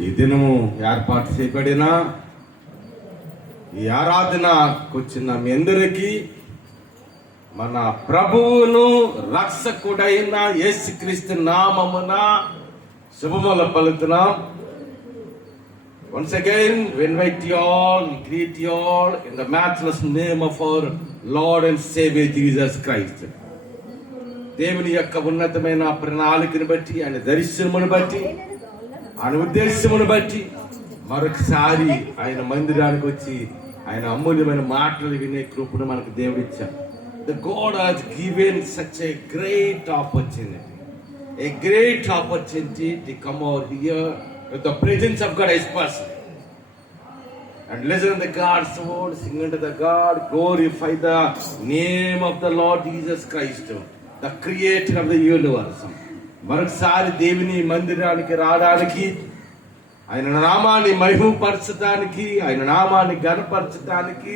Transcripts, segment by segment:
ఈ దినము ఏర్పాటు చేయబడిన ఈ ఆరాధనకు వచ్చిన మీ అందరికీ మన ప్రభువును రక్షకుడైన యేసుక్రీస్తు నామమున శుభములు పలుకుతున్నాం. Once again, we invite you all, we greet you all in the matchless name of our Lord and Savior Jesus Christ. దేవుని యొక్క ఉన్నతమైన ప్రణాళికను బట్టి, ఆయన దర్శనమును బట్టి, ఆయన ఉద్దేశమును బట్టి మరొకసారి ఆయన మందిరానికి వచ్చి ఆయన అమూల్యమైన మాటలు వినే కృపను మనకు దేవుడు ఇచ్చాడు. The God has given such a great opportunity to come over here with the presence of God especially and listen to God's word, sing unto the God, glorify the name of the Lord Jesus Christ, the creator of the universe. మరొకసారి దేవుని మందిరానికి రావడానికి, ఆయన నామాన్ని మహిమపరచడానికి, ఆయన నామాన్ని ఘనపరచడానికి,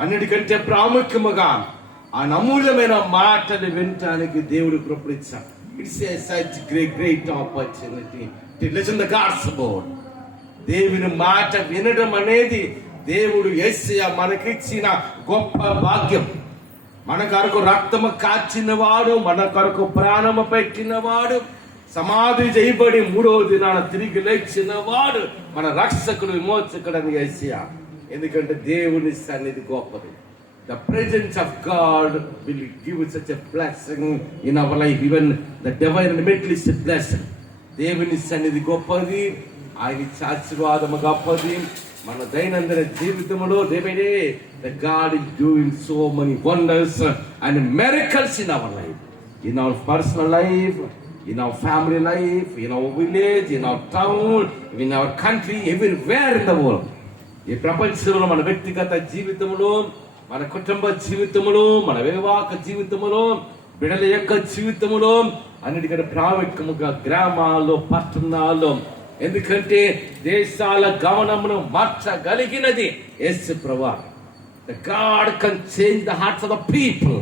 అన్నిటికంటే ప్రాముఖ్యముగా ఆ అమూల్యమైన మాటలు వినటానికి దేవుడు కృపనిచ్చాడు. It's a such great opportunity to listen the God's word. దేవుని మాట వినడం అనేది దేవుడు యేసయ్య మనకిచ్చిన గొప్ప భాగ్యం. మన కొరకు రక్తము కాచినవాడు, మన కొరకు ప్రాణము పెట్టినవాడు, సమాధి చేయబడి 3వ దినాన తిరిగి లేచిన వాడు మన రక్షకుడు, విమోచకుడు అని యేసయ్య. ఎందుకంటే దేవుని సన్నిధి గొప్పది. The presence of God will give such a blessing in our life. Even the divine elementally is a blessing. దేవుని సన్నిధి గొప్పది, ఆయన ఆశీర్వాదము గొప్పది. మన దైనందిన జీవితంలో the God is doing so many wonders and miracles in our life, in our personal life, in our family life, in our village, in our town, in our country, everywhere in the world. ఈ ప్రపంచంలో మన వ్యక్తిగత జీవితంలో, మన కుటుంబ జీవితంలో, మన వివాహ జీవితంలో, బిడ్డల యొక్క జీవితంలో, అన్నిటికంటే ప్రాముఖ్యముగా గ్రామాల్లో, పట్టణాల్లో, ఎందుకంటే దేశాల గమనమును మార్చగలిగినది యేసు ప్రభువు. The God can change the hearts of the people.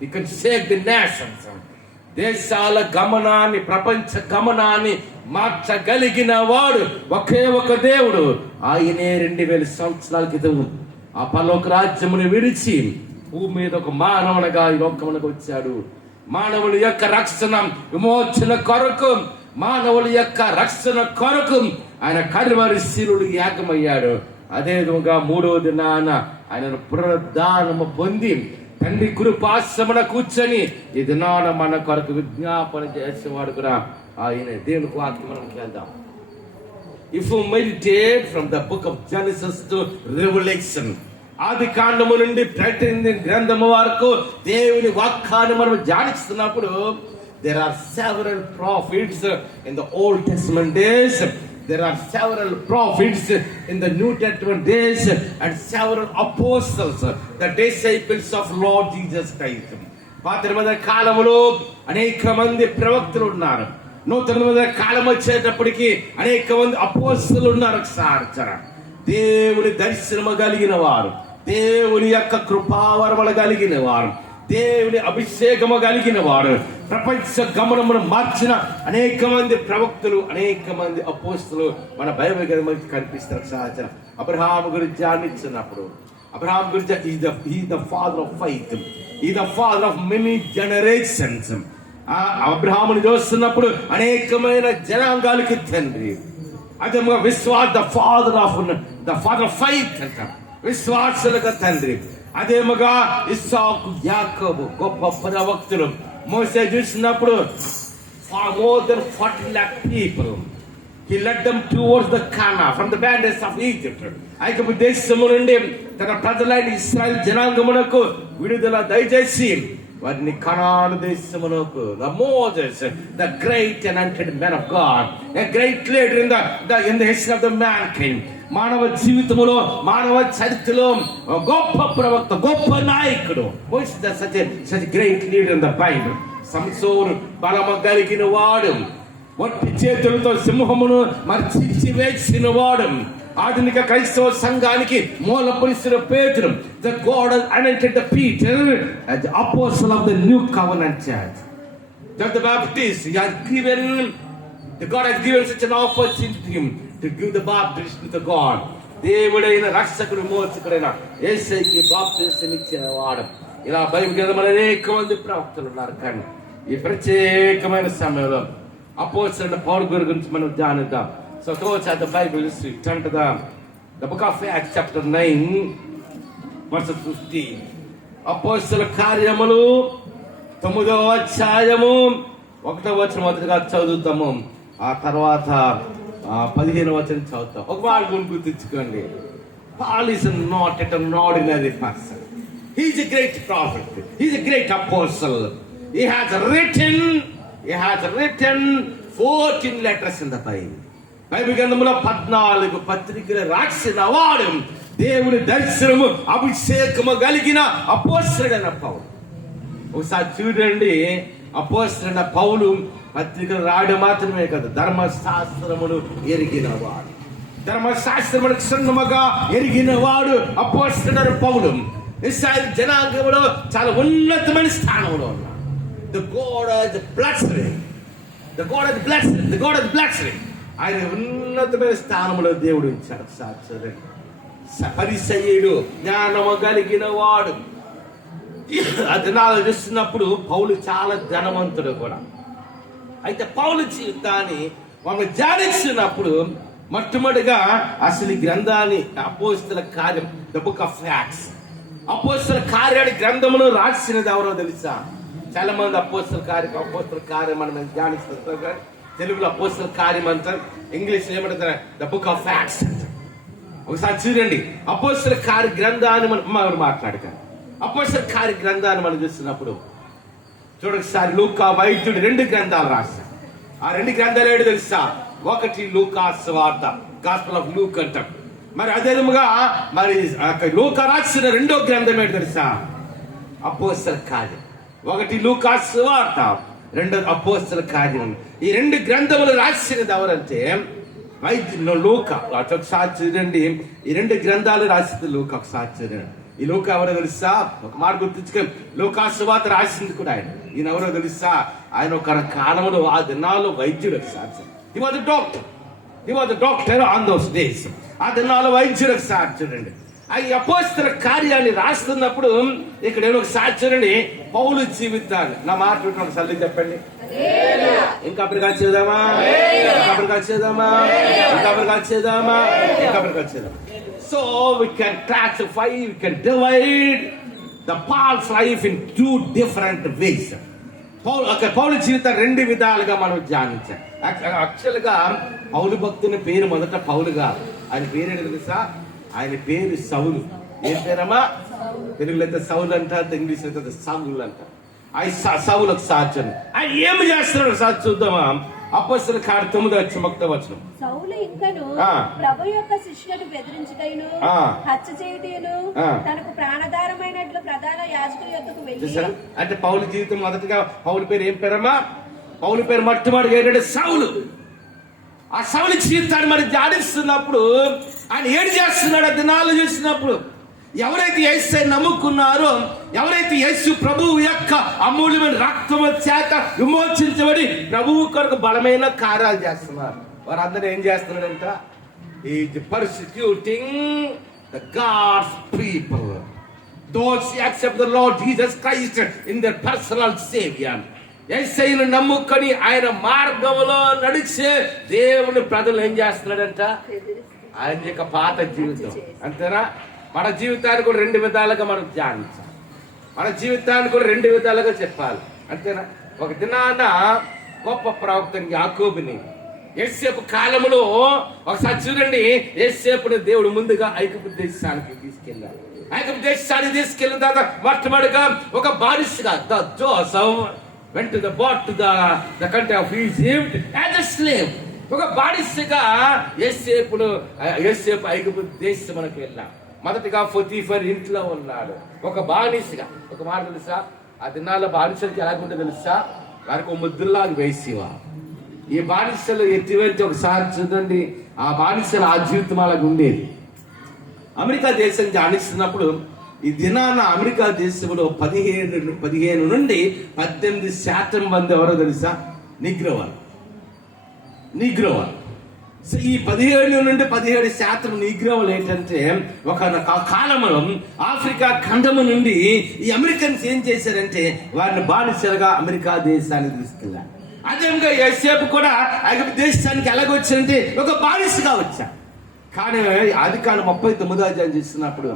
He can shake the nations. దేశాల గమనాన్ని, ప్రపంచ గమనాన్ని మార్చగలిగిన వాడు ఒకే ఒక దేవుడు. ఆయనే 2000 సంవత్సరాల క్రితం ఆ పరలోక రాజ్యమును విడిచి భూమి మీద ఒక మానవునిగా ఈ లోకమునకు వచ్చాడు. మానవుని యొక్క రక్షణ, విమోచన కొరకు, మానవుల యొక్క రక్షణ కొరకు ఆయన కల్వరి శిలువలో యాగమయ్యాడు. అదే విధంగా 3వ దినాన ఆయన పునరుద్ధానము పొంది తండ్రి కృపాసనమున కూర్చొని ఈ దినాన మన కొరకు విజ్ఞాపన చేసేవాడు కూడా ఆయన. దేవునికి వాక్యం మనం వెళ్దాం. If you meditate from the book of Genesis to Revelation, ఆది కాండము నుండి ప్రకటన గ్రంథము వరకు దేవుని వాక్యాన్ని మనం ధ్యానిస్తున్నప్పుడు, there are several prophets in the Old Testament days, there are several prophets in the New Testament days, and several apostles, the disciples of Lord Jesus Christ. పాత కాలములో అనేక మంది ప్రవక్తలు ఉన్నారు. నూతన కాలం వచ్చేటప్పటికి అనేక మంది అపోస్తలులు ఉన్నారు. దేవుని దర్శనము కలిగిన వారు, దేవుని యొక్క కృపావరములు కలిగిన వారు, దేవుని అభిషేకము కలిగిన వారు, ప్రపంచ గమనమును మార్చిన అనేక మంది ప్రవక్తలు, అనేక మంది అపోస్తలులు మన బైబిల్ గ్రంథంలో కనిపిస్తారు. సహచర అబ్రహాము గురించి ధ్యానించినప్పుడు, అబ్రహాం గురించి he the father of faith, he the father of many generations. అబ్రహాముని చూస్తున్నప్పుడు అనేకమైన జనాంగాలకి తండ్రి. అదే విశ్వాస ద ఫాదర్ ఆఫ్ ఫైత్ అంటారు, విశ్వాసులకు తండ్రి. అదేమగా ఇస్సాకు, యాకోబు గొప్ప ప్రవక్తులు. మోసే చూసినప్పుడు more than 40 lakh people. He led them towards the Canaan from the borders of Egypt. ఐగుప్తు దేశము నుండి తన ప్రజలైన ఇశ్రాయేలు జనాంగమునకు విడుదల దయచేసి వారిని కనాను దేశమునకు. The Moses, the great anointed man of God, a great leader in the history of the mankind. మానవ జీవితంలో, మానవ చరిత్రలో గొప్ప ప్రవక్త, గొప్ప నాయకుడు. such great leader in the Bible. సంసోను బలము కలిగిన వాడు, ఒట్టి చేతులతో సింహమును మర్చించి వేసిన వాడు, ఆధునిక క్రైస్తవ సంఘానికి మూల పురుషుడు పేతురు. The God has anointed the Peter as the apostle of the new covenant church. John the Baptist, he has given The God has given such an opportunity to him to give the baptism to God. దేవుడైన రక్షకుడు మోచకుడైన యేసయ్యకి బాప్తిసం ఇచ్చిన వాడు. ఇలా Bible గ్రంథంలో అనేక మంది ప్రవక్తలు ఉన్నారు. కానీ ఈ ప్రత్యేకమైన సమయంలో అపోస్తలుడైన పౌలు గురించి మనం ధ్యానిద్దాం. So towards at the Bible, turn to the book of Acts chapter 9 verse 15. అపోస్తల కార్యములు 9వ అధ్యాయము 1వ వచనం మొదటిగా చదువుతాము. ఆ తర్వాత 15వ వచనం చదువుతాం. ఒక మాట గుర్తుంచుకోండి. Paul is not an ordinary person. He is a great prophet. He is a great apostle. He has written 14 letters in the Bible. Bible గ్రంథంలో 14 పత్రికలు రాసిన వాడు, దేవుని దర్శనము అభిషేకము కలిగిన అపోస్తలుడైన పౌలు. ఒకసారి చూడండి, అపోస్తలుడైన పౌలు పత్రికలు రాయడం మాత్రమే కాదు, ధర్మశాస్త్రమును ఎరిగిన వాడు. ధర్మశాస్త్రమును క్షుణ్ణముగా ఎరిగిన వాడు అపోస్తలుడైన పౌలు. ఇశ్రాయేలు జనాంగంలో చాలా ఉన్నతమైన స్థానంలో ఉన్నాడు. The God of the blessed, the God of the blessed, the God of the blessed. ఆయన ఉన్నతమైన స్థానంలో దేవుడు ఇచ్చాడు. పరిసయ్యుడు, జ్ఞానము కలిగిన వాడు. అది ఆలోచిస్తున్నప్పుడు పౌలు చాలా ధనవంతుడు కూడా. అయితే పౌలు జీవితాన్ని మనం ధ్యానిస్తున్నప్పుడు మొట్టమొదటిగా అసలు ఈ గ్రంథాన్ని అపోస్తల కార్యం, ద బుక్ ఆఫ్ యాక్ట్స్, అపోస్తల కార్యాన్ని గ్రంథమును రాసినది ఎవరో తెలుసా? చాలా మంది అపోస్తల కార్యం మనం ధ్యానిస్తుంటాం కానీ తెలుగులో అపోస్తల కార్యం అంటారు, ఇంగ్లీష్ ఏమంటారు? ద బుక్ ఆఫ్ యాక్ట్స్ అంటారు. ఒకసారి చూడండి, అపోస్తల కార్య గ్రంథాన్ని మనం మాట్లాడతాం. అపోస్తల కార్య గ్రంథాన్ని మనం చూస్తున్నప్పుడు చూడొకసారి లూకా వైద్యుడు 2 గ్రంథాలు రాశారు. ఆ 2 గ్రంథాలు ఏంటో తెలుసా? ఒకటి లూకా సువార్త, గాస్పెల్ ఆఫ్ లూక్ అంటాం. మరి అదే విధముగా మరి లూకా రాసిన 2వ గ్రంథం ఏంటో తెలుసా? అపోస్తల కార్యం. ఒకటి లూకా సువార్త, 2 అపోస్తల కార్యం. ఈ 2 గ్రంథములు రాసినది ఎవరంటే వైద్యులు లూకా. ఒకసారి చూడండి, ఈ 2 గ్రంథాలు రాసింది లూకా. ఒకసారి చూడండి, ఈ లూకా ఎవరో తెలుసా? ఒక మాట గుర్తుంచుకో, లూకా సువార్త రాసింది కూడా ఆయన. ఈయన ఎవరో తెలుసా? ఆయన ఒక కాలంలో ఆ దినాల్లో వైద్యుడు. ఒకసారి he was a doctor on those days. ఆ దినాల్లో వైద్యుడు. ఒకసారి చూడండి, ఆ అపోస్తల కార్యాన్ని రాస్తున్నప్పుడు ఇక్కడ ఒకసారి చూడండి పౌలు జీవితాన్ని. నా మాట ఒకసారి చెప్పండి. ఇంకా అప్పటికి వచ్చేద్దామా? So we can classify, we can divide the Paul's life in 2 different ways. పౌలు జీవితం 2 విధాలుగా మనం ధ్యానించాం. యాక్చువల్గా పౌలు భక్తుని పేరు మొదట పౌలు కాదు. ఆయన పేరు ఏంటి తెలుసా? ఆయన పేరు సౌలు. ఏం పేరమ్మా? తెలుగులో అయితే సౌలు అంటారు, ఇంగ్లీష్ అయితే సౌలు అంటారు. ఆయన సౌలు. ఒకసారి ఆయన ఏమి చేస్తున్నాడు ఒకసారి చూద్దామా? అపోస్తల కార్యం 9వ వచనం. సౌలు ఇంకను ప్రభు యొక్క శిష్యులను బెదిరించుటయును హత్య చేయుటయును తనకు ప్రాణాధారమైనట్లు ప్రధాన యాజకుల యొద్దకు వెళ్ళి. అంటే పౌలు జీవితం మొదటగా పౌలు పేరు ఏం పేరమ్మా? పౌలు పేరు మొట్టమొదటిగా ఏంటంటే సౌలు. ఆ సౌలు జీవితాన్ని మరి ధ్యానిస్తున్నప్పుడు ఆయన ఏం చేస్తున్నాడు? దినాలు చేస్తున్నప్పుడు ఎవరైతే యేసు నమ్ముకున్నారో, ఎవరైతే యేసు ప్రభువు యొక్క అమూల్యమైన రక్తము చేత విమోచించబడి ప్రభువు కొరకు బలమైన కార్యాలు చేస్తున్నారు, వారందరూ ఏం చేస్తున్నాడంట? Is persecuting the God's people, those who accept the Lord Jesus Christ in their personal saviour. యేసుని నమ్ముకొని ఆయన మార్గంలో నడిచే దేవుని ప్రజలు ఏం చేస్తున్నాడంట? ఆయన యొక్క పాత జీవితం. అంతేనా? మన జీవితాన్ని కూడా 2 విధాలుగా మనం ధ్యానించాలి. మన జీవితాన్ని కూడా 2 విధాలుగా చెప్పాలి. అంతేనా? ఒక దినాన గొప్ప ప్రవక్త యాకోబుని యేసేపు కాలంలో ఒకసారి చూడండి, యేసేపుని దేవుడు ముందుగా ఐగుప్తు దేశానికి తీసుకెళ్ళాడు. ఐగుప్తు దేశానికి తీసుకెళ్ళిన తర్వాత మొట్టమొదటిగా ఒక బానిసగా Joseph went to the country of Egypt as a slave. ఒక బానిసగా యేసేపు ఐగుప్తు దేశమునకు వెళ్ళాడు. మొదటిగా పొతీఫర్ ఇంట్లో ఉన్నాడు ఒక బానిసగా. ఒక మాట తెలుసా? ఆ దినాల్లో బానిసలకి ఎలాగుంటే తెలుసా? వారికి ఒక ముద్రలాగా వేసేవా. ఈ బానిసలు ఎత్తివేసి ఒకసారి చూడండి, ఆ బానిసలు ఆ జీవితం అలాగ ఉండేది. అమెరికా దేశం ధ్యానిస్తున్నప్పుడు ఈ దినాన అమెరికా దేశంలో 15 నుండి 18% మంది ఎవరో తెలుసా? నిగ్రో వాళ్ళు. నీగ్రో. సో ఈ 17 నుండి 17% నీగ్రోలు ఏంటంటే ఒక కాలంలో ఆఫ్రికా ఖండము నుండి ఈ అమెరికన్స్ ఏం చేశారంటే వారిని బానిసలుగా అమెరికా దేశానికి తీసుకెళ్ళారు. అదేవిధంగా యోసేపు కూడా ఐగుప్తు దేశానికి ఎలాగొచ్చారంటే ఒక బానిసగా వచ్చా. కానీ ఆదికాండం 39వ అధ్యాయం చూస్తున్నప్పుడు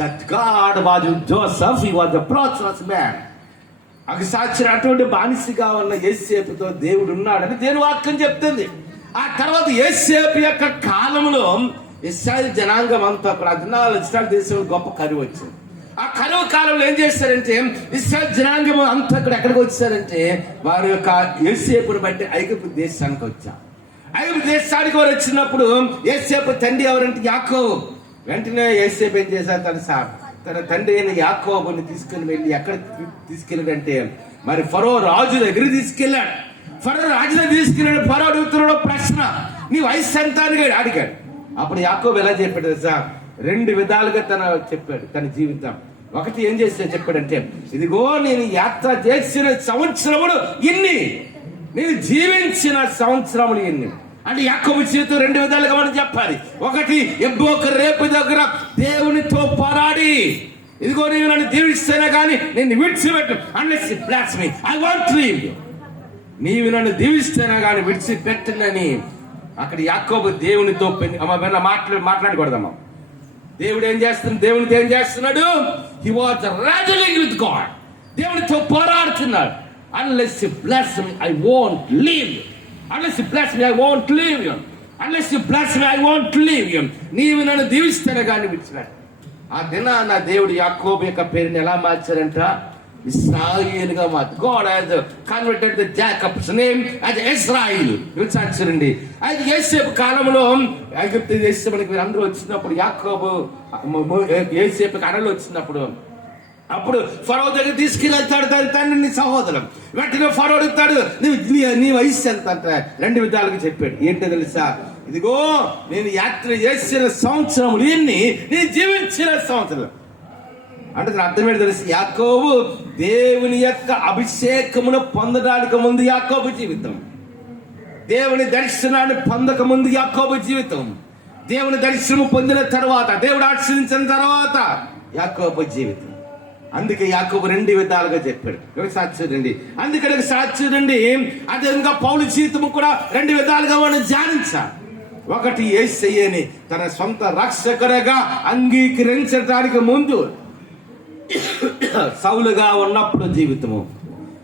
that God was with Joseph, he was the prosperous man. అటువంటి బానిసగా ఉన్న యోసేపుతో దేవుడు ఉన్నాడని దేవుని వాక్యం చెప్తుంది. ఆ తర్వాత యోసేపు యొక్క కాలంలో ఇశ్రాయేలు జనాంగం అంతా ఇశ్రాయేలు దేశంలో గొప్ప కరువు వచ్చింది. ఆ కరువు కాలంలో ఏం చేశారంటే ఇశ్రాయేలు జనాంగం అంతా ఎక్కడికి వచ్చారంటే వారి యొక్క యోసేపుని బట్టి ఐగుప్తు దేశానికి వచ్చారు. ఐగుప్తు దేశానికి వారు వచ్చినప్పుడు యోసేపు తండ్రి ఎవరంటే యాకోబు. వెంటనే యోసేపు ఏం చేశారు, తన తండ్రి అయిన యాకోబుని తీసుకుని వెళ్ళి ఎక్కడ తీసుకెళ్ళాడంటే మరి ఫరో రాజు దగ్గరికి తీసుకెళ్ళాడు. ఫరో రాజు దగ్గర తీసుకెళ్ళాడు. ఫరో అడుగుతున్నాడు ప్రశ్న, నీ వయసు ఎంత అని అడిగాడు. అప్పుడు యాకోబు ఎలా చెప్పాడు సార్, 2 విధాలుగా చెప్పాడు తన జీవితం. ఒకటి ఏం చేస్తే చెప్పాడంటే, ఇదిగో నేను యాత్ర చేసిన సంవత్సరములు ఇన్ని, నేను జీవించిన సంవత్సరములు ఎన్ని అంటే యాకోబు జీవితం 2 విధాలుగా మనం చెప్పాలి. ఒకటి ఎబ్బోక రేపు దగ్గర దేవునితో పోరాడి, ఇదిగో నీవు నన్ను దీవిస్తేనే కానీ నేను విడిచిపెట్టు, unless you bless me I want leave you, నీవు నన్ను దీవిస్తేనే కానీ విడిచిపెట్టనని అక్కడ యాకోబు దేవునితో మాట్లాడకూడదమ్మా. దేవుడు ఏం చేస్తున్నాడు, దేవునితో ఏం చేస్తున్నాడు, he was wrestling with God, దేవునితో పోరాడుతున్నాడు. Unless you bless me I want leave you, unless you bless me I want leave you, unless you bless me I want leave you, నీవు నన్ను దీవిస్తేనే కానీ విడిచిపెట్టు. ఆ దినాన దేవుడు యాకోబు యొక్క పేరుని ఎలా మార్చారంట, ఇశ్రాయేలుగా మార్చారు. God has converted the Jacob's name as Israel. చూడండి, అయితే యోసేపు కాలంలో ఐగుప్తు దేశానికి వీరందరూ వచ్చినప్పుడు యాకోబు యోసేపు అడలు వచ్చినప్పుడు అప్పుడు ఫరో దగ్గర తీసుకెళ్తాడు తన తండ్రిని సహోదరం. వెంటనే ఫరో అడుగుతాడు, నీ వయసు ఎంత అంటే 2 విధాలుగా చెప్పాడు. ఏంటో తెలుసా, ఇదిగో నేను యాత్ర చేసిన సంవత్సరములు ఎన్ని, నేను జీవించిన సంవత్సరం అంటే అర్థం ఏంటి తెలుసు, యాకోబు దేవుని యొక్క అభిషేకమును పొందడానికి ముందు యాకోబు జీవితం, దేవుని దర్శనాన్ని పొందక ముందు యాకోబు జీవితం, దేవుని దర్శనము పొందిన తర్వాత, దేవుడు ఆశీర్వదించిన తర్వాత యాకోబు జీవితం. అందుకే యాకోబు 2 విధాలుగా చెప్పాడు. సాక్షి అందుకని సాక్షి అదేవిధంగా పౌలు జీవితము కూడా 2 విధాలుగా మనం ధ్యానించాలి. ఒకటి యేసయ్యని తన సొంత రక్షకుడిగా అంగీకరించడానికి ముందు సౌలుగా ఉన్నప్పుడు జీవితము,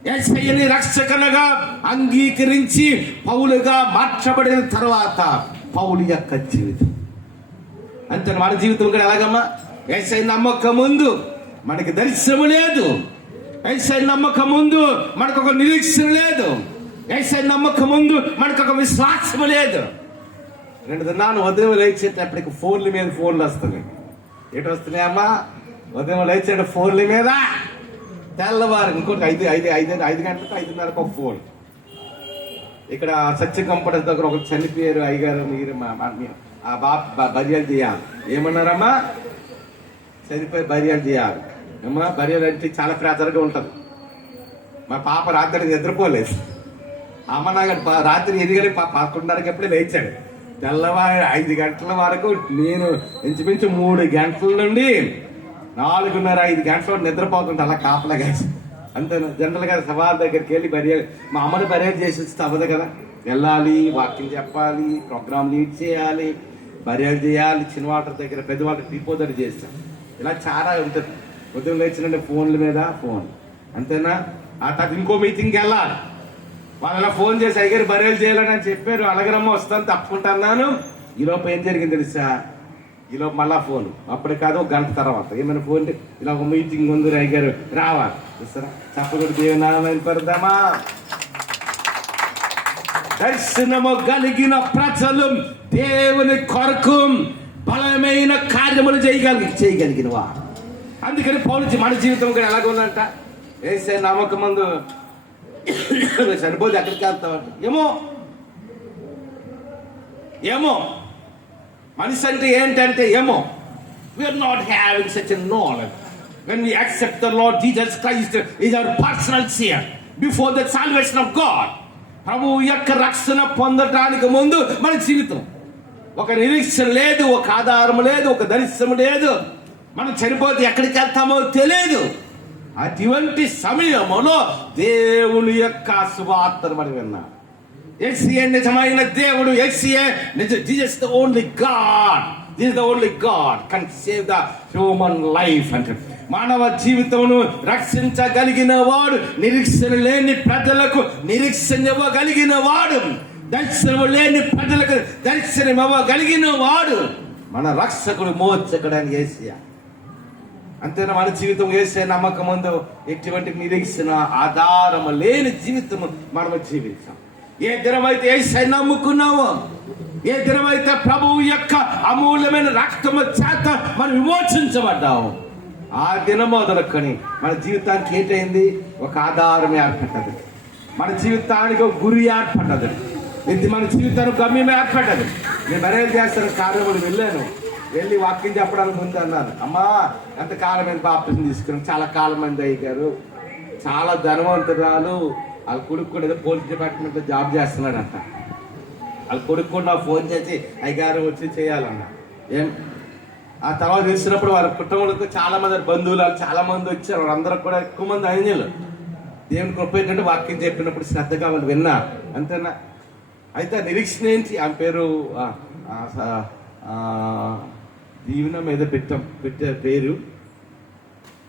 యేసయ్యని రక్షకునిగా అంగీకరించి పౌలుగా మార్చబడిన తర్వాత పౌలు యొక్క జీవితం. అంతే మన జీవితం కూడా ఎలాగమ్మా, యేసయ్య నమ్మకం ముందు మనకి దర్శనము లేదు, యేసయ్య నమ్మకం ముందు మనకు ఒక నిరీక్షణ లేదు, యేసయ్య నమ్మకం ముందు మనకు ఒక విశ్వాసము లేదు. 2 దినాలు ఉదయం లేచేటప్పటికి ఫోన్ల మీద ఫోన్లు వస్తున్నాయి. ఎటు వస్తున్నాయమ్మా, ఉదయం లేచేట ఫోన్ల మీద, తెల్లవారు ఇంకోటి 5 గంటలకు 5:30కు ఒక ఫోన్. ఇక్కడ సత్య కంపడర్ దగ్గర ఒక చనిపోయారు అయ్యగారు, మీరు ఆ బర్యాలు చేయాలి. ఏమన్నారమ్మా, చనిపోయి బర్యాలు చేయాలి అమ్మా. బర్యాలు అంటే చాలా ప్రాధాన్యతగా ఉంటుంది. మా పాప రాత్రి నిద్రపోలేదు. అమ్మ నాకు రాత్రి 8 గంటలకు 11:30కి ఎప్పుడే లేచాడు. తెల్లవారు 5 గంటల వరకు నేను ఇంచుమించు 3 గంటల నుండి 4:30-5 గంటల నిద్రపోకుండా అలా కాపలా కాసి అంతే. జనరల్గా సవాల్ దగ్గరికి వెళ్ళి బర్యాలు, మా అమ్మని బర్యాలు చేసి వస్తే అవ్వదు కదా, వెళ్ళాలి, వాకింగ్ చెప్పాలి, ప్రోగ్రామ్ లీడ్ చేయాలి, బర్యాలు చేయాలి, చిన్న వాటర్ దగ్గర పెద్ద వాటర్ డిపో దగ్గర చేస్తాం. ఇలా చాలా ఉంటుంది. ఉదయం లేచినంటే ఫోన్ల మీద ఫోన్, అంతేనా. ఆ తర్వాత ఇంకో మీటింగ్కి వెళ్ళాలి, వాళ్ళు అలా ఫోన్ చేసి అయ్యారు బర్యాలు చేయాలని అని చెప్పారు. అలాగరమ్మ వస్తాను తప్పుకుంటున్నాను. ఈలోపు ఏం జరిగింది తెలుసా, ఈలోపు మళ్ళా ఫోన్, అప్పుడు కాదు 1 గంట తర్వాత ఏమైనా ఫోన్, ఇలా ఒక మీటింగ్ ఉంది అయ్యారు రావాలి, చూస్తారా చెప్పకూడదు. దేవుని పెడదామా, దర్శనము కలిగిన ప్రజలు దేవుని కొరకు బలమైన కార్యములు చేయగలిగిన వారు. అందుకని పౌలు మన జీవితం కూడా ఎలాగ ఉందంట, యేసయ్య నమ్మకం ముందు చనిపోతే ఎక్కడికి వెళ్తామంట. ఏమో మనిషి అంటే ఏంటంటే ఏమో. We are not having such a knowledge. when we accept the Lord Jesus Christ is our personal Savior before the salvation of God, ప్రభువు యొక్క రక్షణ పొందటానికి ముందు మన జీవితం ఒక నిరీక్షణ లేదు, ఒక ఆధారం లేదు, ఒక దర్శనం లేదు. మనం చనిపోతే ఎక్కడికి వెళ్తామో తెలియదు. అటువంటి సమయంలో దేవుని యొక్క శుభవార్తను మనం విన్నాం. యేసయ్యే నిజమైన దేవుడు, యేసయ్యే Jesus the only God, Jesus the only God can save the human life అంటే మానవ జీవితమును రక్షించగలిగిన వాడు, నిరీక్షణ లేని ప్రజలకు నిరీక్షణ ఇవ్వగలిగిన వాడు, దర్శనం లేని ప్రజలకు దర్శనం ఇవ్వగలిగిన వాడు మన రక్షకుడు, మోక్షకుడని యేసయ్య. అంతేనా? మన జీవితం యేసయ్య నమ్మకం ముందు ఎటువంటి నిరీక్షణ ఆధారం లేని జీవితము మనము జీవించాం. ఏ దినమైతే యేసయ్య నమ్ముకున్నామో, ఏ దినమైతే ప్రభువు యొక్క అమూల్యమైన రక్తము చేత మనం విమోచించబడ్డాము, ఆ దినం మొదలుకొని మన జీవితానికి ఏంటైంది? ఒక ఆధారం ఏర్పడ్డది. మన జీవితానికి ఒక గురి ఏర్పడ్డది. ఇది మన జీవితానికి గమ్యం ఏర్పడ్డది. నేను బరేలు చేస్తాను కార్యములు వెళ్ళి వాక్యం చెప్పడానికి ముందు అన్నాను, అమ్మా ఎంతకాలం అయింది బాప్తిజం తీసుకున్నాం? చాలా కాలం మంది అయ్యారు, చాలా ధనవంతురాలు, వాళ్ళ కొడుకు కూడా ఏదో పోలీస్ డిపార్ట్మెంట్లో జాబ్ చేస్తున్నాడంట. వాళ్ళ కొడుకు కూడా నాకు ఫోన్ చేసి అయ్యగారు వచ్చి చేయాలన్న. ఏం ఆ తర్వాత తెలిసినప్పుడు వాళ్ళ కుటుంబాలకు చాలా మంది బంధువులు చాలా మంది వచ్చారు. వాళ్ళందరూ కూడా ఎక్కువ మంది అంజలు దేవుని కృప ఏంటంటే వాక్యం చెప్పినప్పుడు శ్రద్ధగా వాళ్ళు విన్నా. అంతేనా? అయితే నిరీక్షణ ఏంటి? ఆమె పేరు దీవెన మీద పెట్టే పేరు.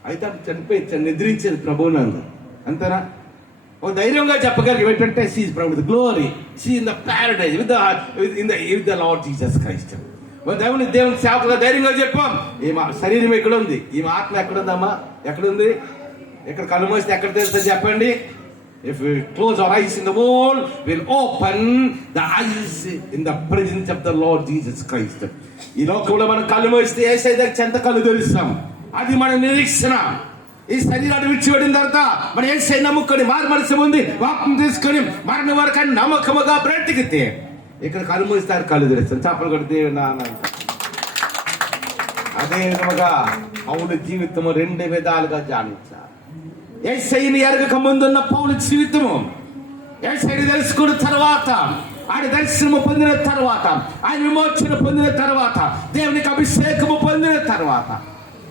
అయితే ఆమె చనిపోయి నిద్రించేది ప్రభువునందు. అంతేనా? ఒక ధైర్యంగా చెప్పగలిగి ఏంటంటే she is from the glory, she in the Paradise with the Lord Jesus Christ. దేవుని సేవకుగా ధైర్యంగా చెప్పాం. ఈ శరీరం ఎక్కడ ఉంది? ఈ ఆత్మ ఎక్కడుందమ్మా? ఎక్కడుంది? ఎక్కడ కళ్ళు మూస్తే ఎక్కడ తెలుస్తుంది చెప్పండి? If we close our eyes in the world, we'll open the eyes in the presence of the Lord Jesus Christ. ఈ లోకంలో మనం కళ్ళు మూస్తే యేసయ్య దగ్గర చెంత కళ్ళు తెరుస్తాం. అది మన నిరీక్షణ. ఈ శరీరాన్ని విడిచిపెట్టిన తర్వాత మనం యేసయ్య నమ్ముకొని మారు మనసు ఉంది వాక్యం తీసుకొని మరణ వరకు నమ్మకముగా బ్రతికితే ఇక్కడ కళ్ళు మూస్తారు, కళ్ళు తెరుస్తాం. చేపలు కొడితే అదే విధముగా పౌలు జీవితము రెండు విధాలుగా ధ్యానించారు. యేసయ్యని ఎరగక ముందున్న పౌలు జీవితము, యేసయ్యని తెలుసుకున్న తర్వాత, ఆయన దర్శనము పొందిన తర్వాత, ఆయన విమోచన పొందిన తర్వాత, దేవునికి అభిషేకము పొందిన తర్వాత,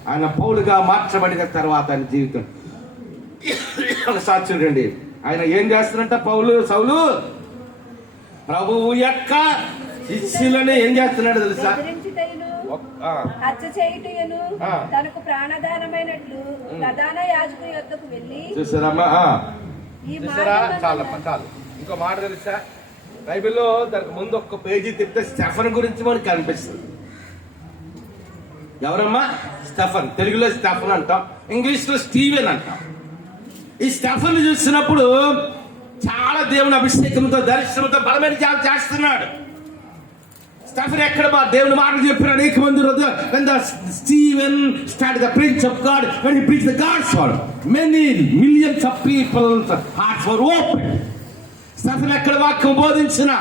ఆయన పౌలుగా మార్చబడిన తర్వాత ఆయన జీవితం ఒకసారి చూడండి. ఆయన ఏం చేస్తున్నట్ట? సౌలు ప్రభువు యొక్క శిష్యులని ఏం చేస్తున్నాడు తెలుసా? హత్య చేయుటయును తనకు ప్రాణదానమైనట్లు ప్రధాన యాజకుని యొద్దకు వెళ్ళి. చూసారమ్మా? చాలు. ఇంకో మాట తెలుసా? బైబిల్లో దానికి ముందు ఒక్క పేజీ తిప్పితే స్టెఫన్ గురించి మనకి కనిపిస్తుంది. ఎవరమ్మా? స్టెఫన్. తెలుగులో స్టెఫన్ అంటాం, ఇంగ్లీష్ లో స్టీవెన్ అంటాం. ఈ స్టెఫన్ చూసినప్పుడు చాలా దేవుని అభిషేకంతో దర్శనంతో బలమైన జాబ్ చేస్తున్నాడు. స్టెఫన్ ఎక్కడ దేవుని మాటలు చెప్పిన అనేక మంది when the Stephen started the preach of God, when he preached the gospel, many millions of people's hearts were opened. Stefan ఎక్కడ వాక్యం బోధించిన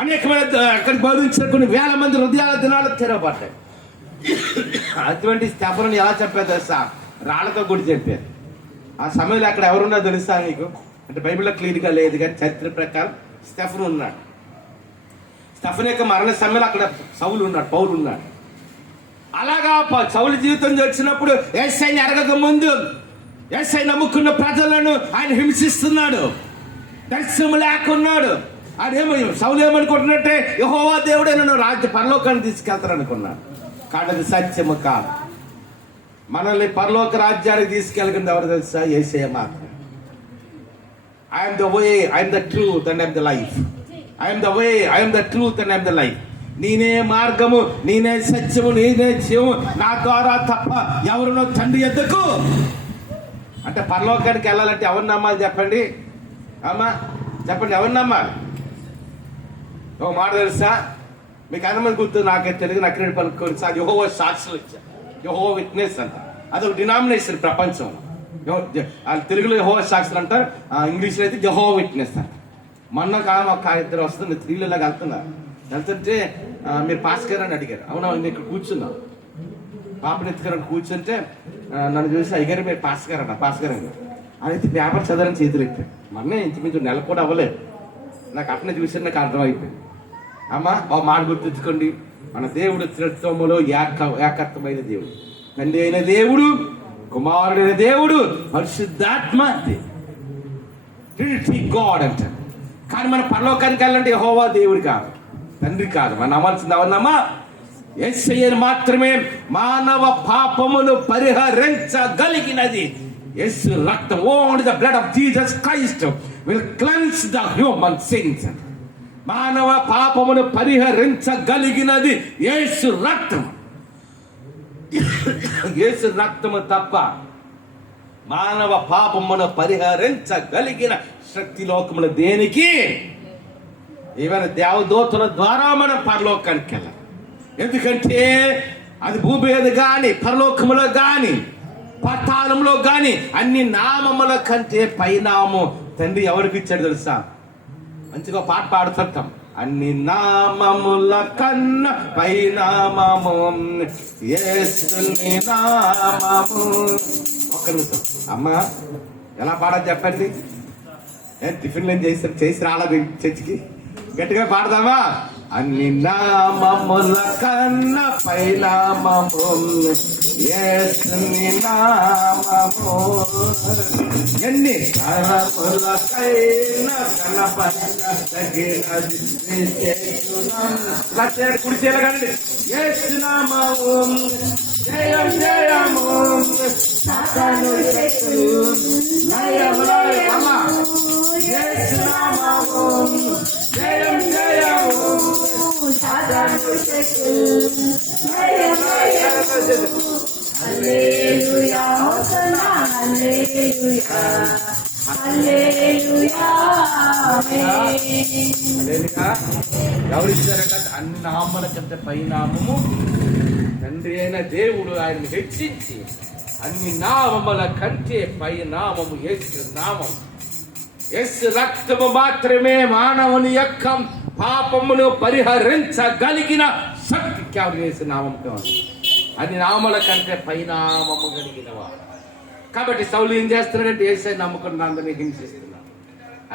అనేకమైన అక్కడ బోధించిన కొన్ని వేల మంది హృదయాల దినాలు తెరవబడ్డాయి. అటువంటి స్టెఫన్ ఎలా చెప్పారు తెలుసా? రాళ్లతో గుడి చెప్పారు. ఆ సమయంలో అక్కడ ఎవరున్నా తెలుసా నీకు? అంటే బైబిల్లో క్లియర్గా లేదు కానీ చరిత్ర ప్రకారం స్టెఫన్ ఉన్నాడు. స్టెఫన్ యొక్క మరణ సమయంలో అక్కడ సౌలు ఉన్నాడు, పౌలు ఉన్నాడు. అలాగా సౌలు జీవితం వచ్చినప్పుడు యేసయ్యని అడగక ముందు యేసయ్య నమ్ముకున్న ప్రజలను ఆయన హింసిస్తున్నాడు, దర్శనం లేకున్నాడు. ఆయన సౌలు ఏమనుకుంటున్నట్టే యెహోవా దేవుడే నన్ను రాజ్య పరలోకాన్ని తీసుకెళ్తారు అనుకున్నాడు. కానీ అది సత్యము కాదు. మనల్ని పరలోక రాజ్యానికి తీసుకెళ్ళకుండా ఎవరు తెలుసా? యేసయ్య మాత్రం. I'm the way, I'm the truth and I'm the life. I'm the way, I'm the truth and I'm the life. నేనే మార్గము, నేనే సత్యము, నేనే జీవము, నా ద్వారా తప్ప ఎవరునో తండ్రి ఎద్దకు. అంటే పరలోకానికి వెళ్ళాలంటే ఎవరు నమ్మాలి చెప్పండి? అమ్మా చెప్పండి, ఎవరు నమ్మాలి? ఒక మాట తెలుసా మీకు? ఎంతమంది గుర్తు? నాకే తెలుగు నక్కడి పలుకొని సార్ యెహోవా సాక్షులు ఇచ్చారు, యెహోవా విట్నెస్ అంట. అదొక డినామినేషన్ ప్రపంచం. తెలుగులో యెహోవా సాక్షులు అంటారు, ఇంగ్లీష్లో అయితే యెహోవా విట్నెస్ అంట. మొన్న ఒక ఇద్దరు వస్తుంది, స్త్రీలలాగా వెళ్తుంటే మీరు పాస్ గారు అని అడిగారు. అవునా, నేను ఇక్కడ కూర్చున్నాం, పాపని ఎత్తుగారని కూర్చుంటే నన్ను చూసి అయ్యారు మీరు పాస్ గారు అన్న. పాస్ గారు అని అయితే పేపర్ చదవని చేతులు ఎత్తారు. మొన్నే ఇంచుమించు నెల కూడా అవ్వలేదు. నాకు అట్లా చూసి నాకు అర్థమైపోయింది. అమ్మా ఒక మాట గుర్తుంచుకోండి, మన దేవుడు త్రిత్వములో ఏకత్వమైన దేవుడు. తండ్రి అయిన దేవుడు, కుమారుడైన దేవుడు, పరిశుద్ధాత్మ ట్రినిటీ గాడ్ అంటారు. కానీ మన పరలోకానికి వెళ్ళాలంటే యెహోవా దేవుడు కాదు, తండ్రి కాదు. మనం నమ్మాల్సింది ఎవరినమ్మా? యేసయ్యను మాత్రమే. మానవ పాపమును పరిహరించగలిగినది యేసు రక్తం. Only the blood of Jesus Christ will cleanse the human since. మానవ పాపమును పరిహరించగలిగినది యేసు రక్తం. యేసు రక్తము తప్ప మానవ పాపమును పరిహరించగలిగిన శక్తి లోకములు దేనికి? ఏమైనా దేవదూతల ద్వారా మనం పరలోకానికి వెళ్ళాలి. ఎందుకంటే అది భూమి మీద కానీ, పరలోకములో కానీ, పతాళంలో కానీ అన్ని నామముల కంటే పైనాము తండ్రి ఎవరికి ఇచ్చాడు తెలుసా? మంచిగా పాట పాడుతుంటాం. అన్ని నామముల కన్నా పైనామము యేసుని నామము. ఒక్క నిమిషం అమ్మా, ఎలా పాడని చెప్పండి. టిఫిన్లు ఏం చేసి రాలేదు చర్చికి? గట్టిగా పాడదామా? అన్ని నామముల కన్నా పైనామము యేసుని నామము. ఎన్ని కరములకైనా కనపడదగినది కుడిచేలా కండి. యేసు నామము జయం జయము సాతాను శక్తులు లయములో. అమ్మా, యేసు నామము జయం జయము సాతాను శక్తులు లయములో. హల్లెలూయా హోసన్నా హల్లెలూయా హల్లెలూయా ఆమేన్. ఎవరు ఇచ్చారంటే అన్ని నామముల కంటే పైనామము తండ్రి అయిన దేవుడు ఆయనను హెచ్చించి అన్ని నామముల కంటే పై నామము యేసు నామం. యేసు రక్తము మాత్రమే మానవుని యొక్క పాపమును పరిహరించగలిగిన శక్తి కేవలం యేసు నామం. అన్ని నామముల కంటే పైనామము కలిగిన వాడు. కాబట్టి సౌలు ఏం చేస్తున్నాడంటే యేసయ్య నమ్ముకున్న అందరినీ హింసిస్తున్నాడు.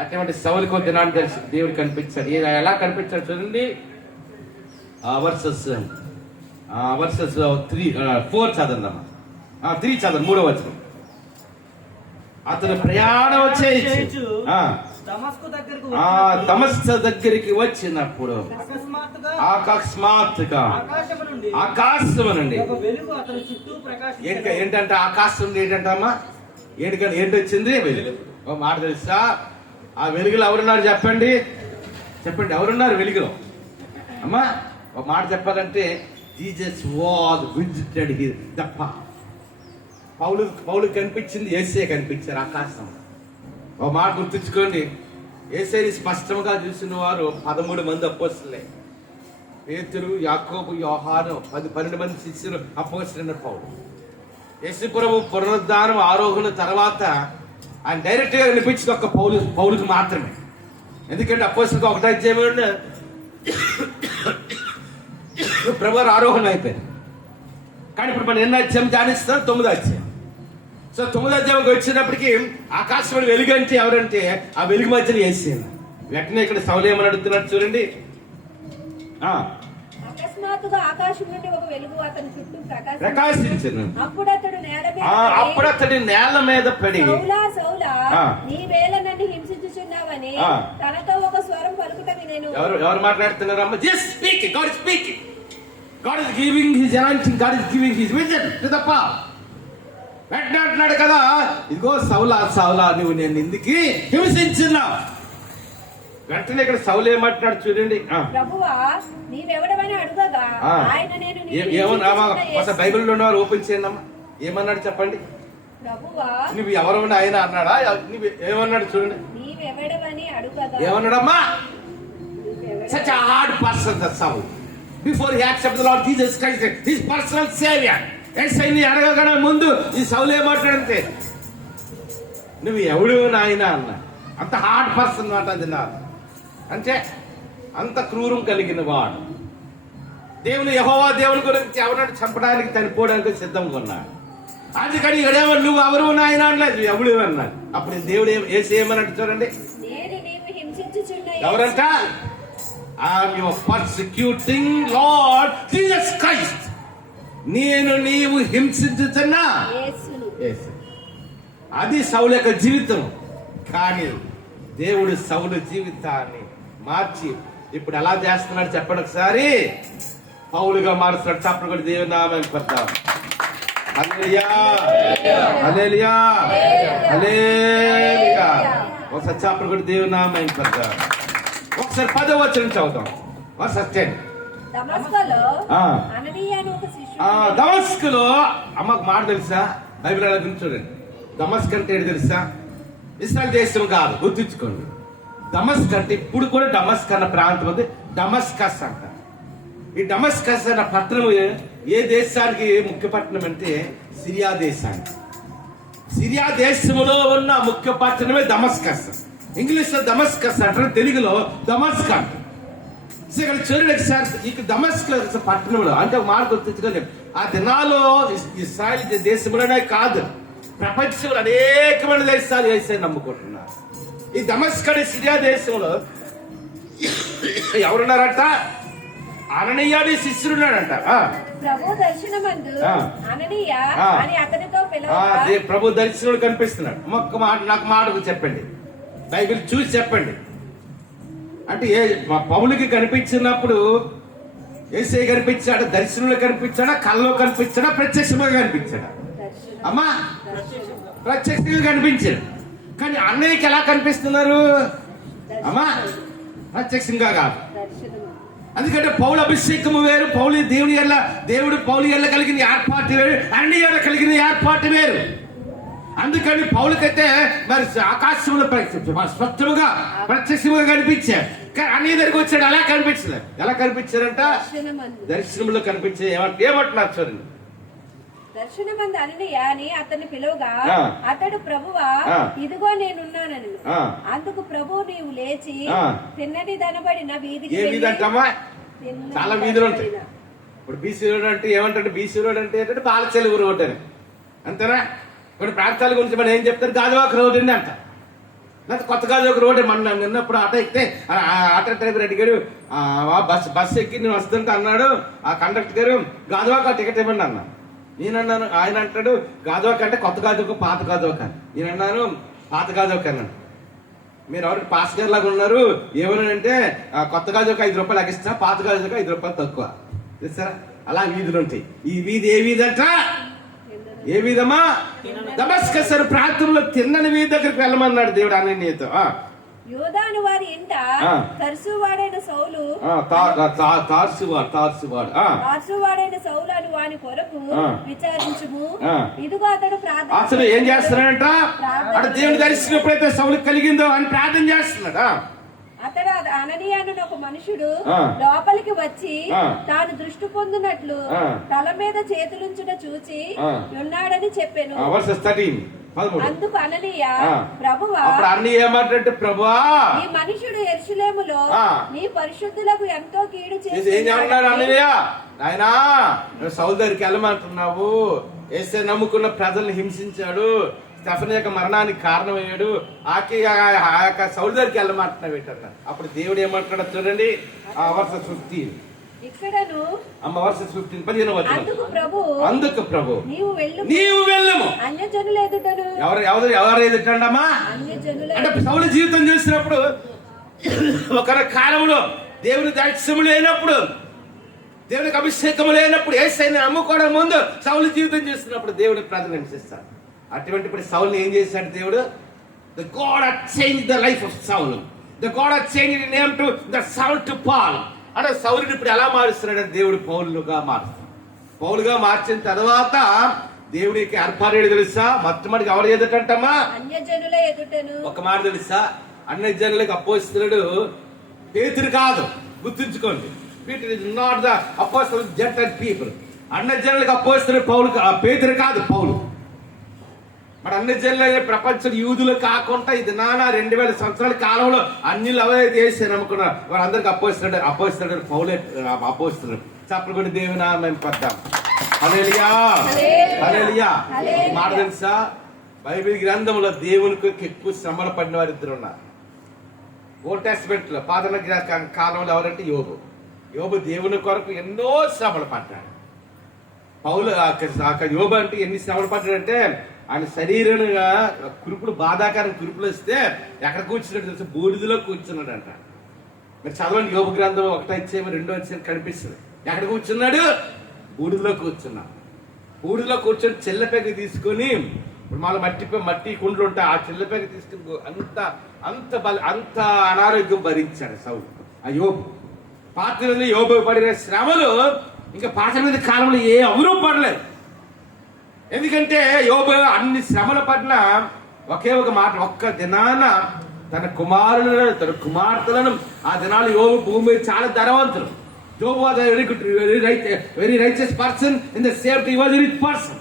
అటువంటి సౌలుకు దినాన్ని తెలిసి దేవుడు కనిపించాడు. ఎలా కనిపించాడు చూడండి. వర్సెస్ 4 చదవందమ్మా. 3 చదవండి, 3వ వచనం. అతను ప్రయాణం వచ్చేయచ్చు దమస్కు దగ్గరికి వచ్చినప్పుడు అకస్మాత్తుగా ఆకాశం నుండి ఏంటంటే ఆకాశం నుండి ఏంటంటమ్మా ఏంటి వచ్చింది? వెలుగు. ఒక మాట తెలుసా? ఆ వెలుగులో ఎవరున్నారు చెప్పండి? చెప్పండి, ఎవరున్నారు వెలుగులో? అమ్మా ఒక మాట చెప్పాలంటే జీసస్ వాజ్ విజిటెడ్ తప్ప పౌలు కనిపించింది, యేసయ్య కనిపించారు ఆకాశం. ఒక మాట గుర్తుంచుకోండి, యేసయ్యని స్పష్టంగా చూసిన వారు 13 మంది అపోస్తలులే. పేతురు, యాకోబు, యోహాను 12 మంది శిష్యులు అపోస్తలులైన పౌలు. యేసు ప్రభువు పునరుద్ధానం ఆరోహణ తర్వాత ఆయన డైరెక్ట్ గా కనిపించింది ఒక్క పౌలుకి మాత్రమే. ఎందుకంటే అపోస్తలులకు 1వ అధ్యాయంలో ప్రభువు ఆరోహణ అయిపోయింది. కానీ ఇప్పుడు మనం ఎన్నో అధ్యాయం ధ్యానిస్తాం? 9వ అధ్యాయం. సో 9వ అధ్యాయంకి వచ్చినప్పటికీ ఆకాశం వెలుగు అంటే ఎవరంటే ఆ వెలుగు మధ్యలో యేసయ్య. వెంటనే ఇక్కడ సౌలు ఏమని అడుగుతున్నారు చూడండి. అకస్మాత్తుగా ఆకాశం నుండి ఒక వెలుగు అతని చుట్టూ ప్రకాశించెను. అప్పుడు అతడు నేల మీద పడి సౌలా సౌలా నీవేళ నన్ను హింసించుచున్నావని తనతో ఒక స్వరం పలుకుట వినెను. ఎవరు మాట్లాడుతున్నారమ్మా? Just speaking. God is speaking. God is giving his anointing. God is giving his vision to the power. వెంటనే అంటున్నాడు కదా, ఇదిగో సౌలా సౌలా నువ్వు నేను ఎందుకు హింసించున్నావు? వెంటనే ఇక్కడ సౌలు ఏమంటున్నాడు చూడండి. ప్రభువా నీవెవడవని అడుగగా ఆయన నేను ఏమన్నా బైబిల్లో ఉన్నవారు ఓపెన్ చేయండి అమ్మా. ఏమన్నాడు చెప్పండి? ప్రభువా నువ్వు ఎవరు ఆయన అన్నాడా? నువ్వు ఏమన్నాడు చూడండి. నీవెవడవని అడుగగా ఏమన్నాడమ్మా? Such a hard person that Saul. Before he accepted the Lord Jesus Christ, his personal savior. యేసయ్యని అడగగానే ముందు ఈ సౌలు ఏమంటాడంటే నువ్వు ఎవడు నాయన అన్న. అంత హార్డ్ పర్సన్ మాట అది నాకు. అంటే అంత క్రూరం కలిగిన వాడు. యెహోవా దేవుని గురించి ఎవరిని చంపడానికి చనిపోవడానికి సిద్ధంగా ఉన్నాడు. అందుకని ఇక్కడేమో నువ్వు ఎవరు నాయన అనలేదు, ఎవడు అన్నాడు. అప్పుడు దేవుడు యేసు ఏమన్నట్టు చూడండి. ఎవరంట? I'm your persecuting lord Jesus Christ. నీవు హింసించుతున్నా యేసును. యేసు. అది సౌలు యొక్క జీవితం. కానీ దేవుడు సౌలు జీవితాన్ని మార్చి ఇప్పుడు ఎలా చేస్తున్నాడు చెప్పండి ఒకసారి. పౌలుగా మారుస్తున్నాడు. చప్పుడు కూడా దేవుని నామం పడతాం. హల్లెలూయా, హల్లెలూయా, హల్లెలూయా. ఒకసారి చప్పుడు కూడా దేవుని నామం పడతాం. ఒకసారి 10వ వచనం చదువుతాం. దమస్కులో అననీయ అనే ఒక శిష్యుడు. దమస్కులో అమ్మకు మాట తెలుసా? బైబిల్ అలా గురించి చూడండి. దమస్క్ అంటే ఏంటి తెలుసా? ఇస్రాయల్ దేశం కాదు, గుర్తుంచుకోండి. దమస్క్ అంటే ఇప్పుడు కూడా డమస్క్ అన్న ప్రాంతం ఉంది. డమస్కస్ అంటారు. ఈ డమస్కస్ అన్న పట్టణం ఏ దేశానికి ముఖ్య పట్టణం అంటే సిరియా దేశానికి. సిరియా దేశంలో ఉన్న ముఖ్య పట్టణమే దమస్కస్. ఇంగ్లీష్ లో దమస్కస్ అంటారు, తెలుగులో దమస్క్ అంటారు. ఇక్కడ చూడండి సార్, ఈ దమస్క్ పట్టణంలో అంటే ఒక మాట గుర్తుంచుకోండి. ఆ దినాల్లో ఇస్రాయల్ దేశంలోనే కాదు, ప్రపంచంలో అనేకమైన దేశాలు వేసే నమ్ముకుంటున్నారు. ఈ దమస్క్ అనే సిరియా దేశంలో ఎవరున్నారంట? అననీయ అనే శిష్యుడున్నాడంట. ప్రభు దర్శనమందు అననీయ అని అతనితో పిలవగా, ప్రభు దర్శనుడు కనిపిస్తున్నాడు. ఒక్క మాట నాకు మాట చెప్పండి, బైబిల్ చూసి చెప్పండి. అంటే పౌలుకి కనిపించినప్పుడు యేసయ్య కనిపించాడు, దర్శనంలో కనిపించాడా, కళ్ళలో కనిపించాడా, ప్రత్యక్షంగా కనిపించాడా? అమ్మా, ప్రత్యక్షంగా కనిపించాడు. కానీ అన్నయ్యకి ఎలా కనిపిస్తున్నారు? అమ్మా, ప్రత్యక్షంగా కాదు. అందుకంటే పౌలు అభిషేకము వేరు, దేవుడు పౌలు ఎల్ల కలిగిన ఏర్పాటు వేరు, అన్నయ్య కలిగిన ఏర్పాటు వేరు. అందుకని పౌలకైతే మరి ఆకాశంలో స్వచ్ఛముగా ప్రత్యక్షముగా కనిపించారు. కానీ అన్నయ్య దగ్గరికి వచ్చాడు, అలా కనిపించలేదు. ఎలా కనిపించారంట? దర్శనంలో కనిపించే. ఏమంటున్నారు చూడండి. దర్శనమందు అననీయ అని అతన్ని పిలువగా అతడు, ప్రభువా ఇదిగో నేనున్నానని. అందుకు ప్రభు, నీవు లేచి తిన్నటి దనబడిన వీధికి. ఏ వీధి అంటామా? చాలా వీధులు ఉంటాయి. ఇప్పుడు బీసీ రోడ్ అంటే ఏమంటే, బీసీ రోడ్ అంటే ఏంటంటే బాలచెలుగు రోడ్ అని, అంతేనా? కొన్ని ప్రాంతాల గురించి మనం ఏం చెప్తారు? గాజువాక రోడ్ అండి అంట, లేకపోతే కొత్త గాజువాక రోడ్. మన నిన్నప్పుడు ఆటో ఎక్కితే ఆటో డ్రైవర్ అడిగాడు, బస్సు ఎక్కి నేను వస్తుంటే అన్నాడు ఆ కండక్టర్ గారు, గాజువాక టికెట్ ఇవ్వండి అన్నా. నేనన్నాను, ఆయన అంటాడు గాజువాక అంటే కొత్త గాజువాక, పాత గాజువాక. నేను అన్నాను పాత గాజువాక అన్నాను. మీరు ఎవరికి పాస్ గారు లాగా ఉన్నారు. ఏమనంటే కొత్త గాజువాక 5 రూపాయలు ఎక్కిస్తా, పాత గాజువాక 5 రూపాయలు తక్కువ. చూస్తారా? అలా వీధులు ఉంటాయి. ఈ వీధి ఏ వీధి అంట? ఏ వీధమ్మా? దమస్కస్ ప్రాంతంలో తిన్నని వీధి దగ్గరికి వెళ్ళమన్నాడు దేవుడు అననీయతో. యోదాను వారి ఇంట తర్సువాడైన సౌలు, తార్సువాడైన సౌలు అని వాని కొరకు విచారించుము. ఇదిగో అతడు ప్రార్థన. అసలు ఏం చేస్తున్నాడంట? అక్కడ దేవుని దర్శనం ఎప్పుడైతే సౌలు కలిగిందో అని ప్రార్థన చేస్తున్నాడా? అతడు అననీయ అనే ఒక మనుషుడు లోపలికి వచ్చి తాను దృష్టి పొందినట్లు తల మీద చేతులుంచుట చూచి ఉన్నాడని చెప్పాను. అందుకు అననీయ, ప్రభువా, ఏమంటే ప్రభువా, ఈ మనుషుడు యెరూషలేములో నీ పరిశుద్ధులకు ఎంతో కీడు చేసి. ఏం చెప్తున్నాడు అననీయ? నాయనా, సౌలు దగ్గరికి వెళ్ళమంటున్నావు. యేసే నమ్ముకున్న ప్రజల్ని హింసించాడు, స్టెఫను యొక్క మరణానికి కారణమయ్యాడు. ఆ యొక్క సౌలు దగ్గరికి వెళ్ళమంటున్నావు ఏంటన్నారు. అప్పుడు దేవుడు ఏమంటున్నాడు చూడండి. వర్ష 15 ఇక్కడను అమ్మ వర్ష 15 అందుకు ప్రభు నీవు వెళ్ళుము అన్యజనుల ఎదుటను. ఎవరు ఎదుటండమ్మా? అంటే సౌలు జీవితం చూసినప్పుడు ఒక కాలంలో దేవుని దర్శనం లేనప్పుడు, దేవునికి అభిషేకం లేనప్పుడు, యేసయ్యని నమ్ముకోవడం ముందు సౌలు జీవితం చేస్తున్నప్పుడు దేవుడికి ప్రార్థన హింసిస్తాడు. అటువంటి ఇప్పుడు సౌలుని ఏం చేశాడు దేవుడు? The God had changed the life of Saul. The God had changed the name to the Saul to Paul. అంటే సౌలుని ఇప్పుడు ఎలా మారుస్తున్నాడు? దేవుడు పౌలుగా మారుస్తాడు. పౌలుగా మార్చిన తర్వాత దేవుడికి ఏర్పాటు తెలుసా? మొట్టమొదటి ఎవరు ఎదుటంటమ్మా? అన్యజనుల ఎదుటను. ఒక మాట తెలుసా? అన్యజనులకు అపోస్తలుడు పేతురు కాదు, గుర్తుంచుకోండి. Peter is not the apostle gentile people. అన్యజనులకు అపోస్తలుడు పేతురు కాదు, పౌలు. మరి అన్ని జనుల ప్రపంచం యూదులు కాకుండా ఇది 2000 సంవత్సరాల కాలంలో అన్ని ఎవరైతే చేశారు అనుకున్నారు వారందరికి అపోస్తలుడు పౌలే అపోస్తలుడు. చప్పట్లు కూడా దేవుని నామం పడ్డాం. హల్లెలూయా, హల్లెలూయా. మాట తెలుసా? బైబిల్ గ్రంథంలో దేవునికి ఎక్కువ శ్రమలు పడిన వారు 2 ఉన్నారు. ఓల్డ్ టెస్ట్మెంట్ లో పాత కాలంలో ఎవరంటే యోబు. యోబు దేవుని కొరకు ఎన్నో శ్రమలు పడ్డాడు. పౌలు యోబు అంటే ఎన్ని శ్రమలు పడ్డాడంటే ఆయన శరీరంగా కురుపులు, బాధాకరం కురుపులు వస్తే ఎక్కడ కూర్చున్నాడు తెలుసు? బూడిదలో కూర్చున్నాడంట. మీరు చదవండి యోబు గ్రంథం 1 అధ్యాయం 2 అధ్యాయం కనిపిస్తుంది. ఎక్కడ కూర్చున్నాడు? బూడిదలో కూర్చున్నాడు. బూడిదలో కూర్చొని చెల్లెపెగ తీసుకొని, ఇప్పుడు మన మట్టి కుండ్లు ఉంటాయి, ఆ చెల్లెపెగ తీసుకుని అంత అనారోగ్యం భరించాడు సౌలు. ఆ యోబు పాత మీద యోబు పడిన శ్రమలు ఇంకా పాత మీద కాలంలో ఎవరూ పడలేదు. ఎందుకంటే యోబు అన్ని శ్రమల పట్ల ఒకే ఒక మాట, ఒక్క దినాన తన కుమారులను, తన కుమార్తెలను, ఆ దినాలు యోబు భూమి మీద చాలా ధనవంతులు. యోబు was very righteous person, in the same time was rich person.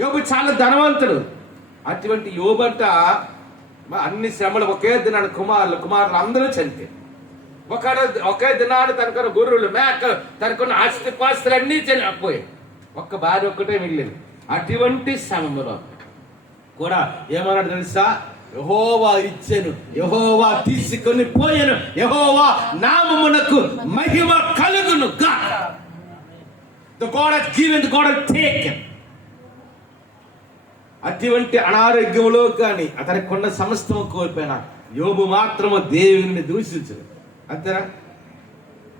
యోబు చాలా ధనవంతుడు. అటువంటి యోబు అంట అన్ని శ్రమలు ఒకే దినాన కుమారులు అందరూ చనిపోయారు. ఒకే దినాన్ని తనకున్న గొర్రెలు, మేకలు, తనకున్న ఆస్తి పాస్తులు అన్నీ చనిపోయాయి. ఒక్క భార్య ఒక్కటే మిగిలింది. అటువంటి సమయంలో కూడా ఏమన్నాడు తెలుసా? యెహోవా ఇచ్చెను, యెహోవా తీసుకొని పోయెను, యెహోవా నామమునకు మహిమ కలుగును గాక. The God has given, the God has taken. అటువంటి అనారోగ్యంలో కానీ అతనికి కొన్న సమస్తము కోల్పోయినా యోబు మాత్రము దేవుని దూషించడు. అంతేనా?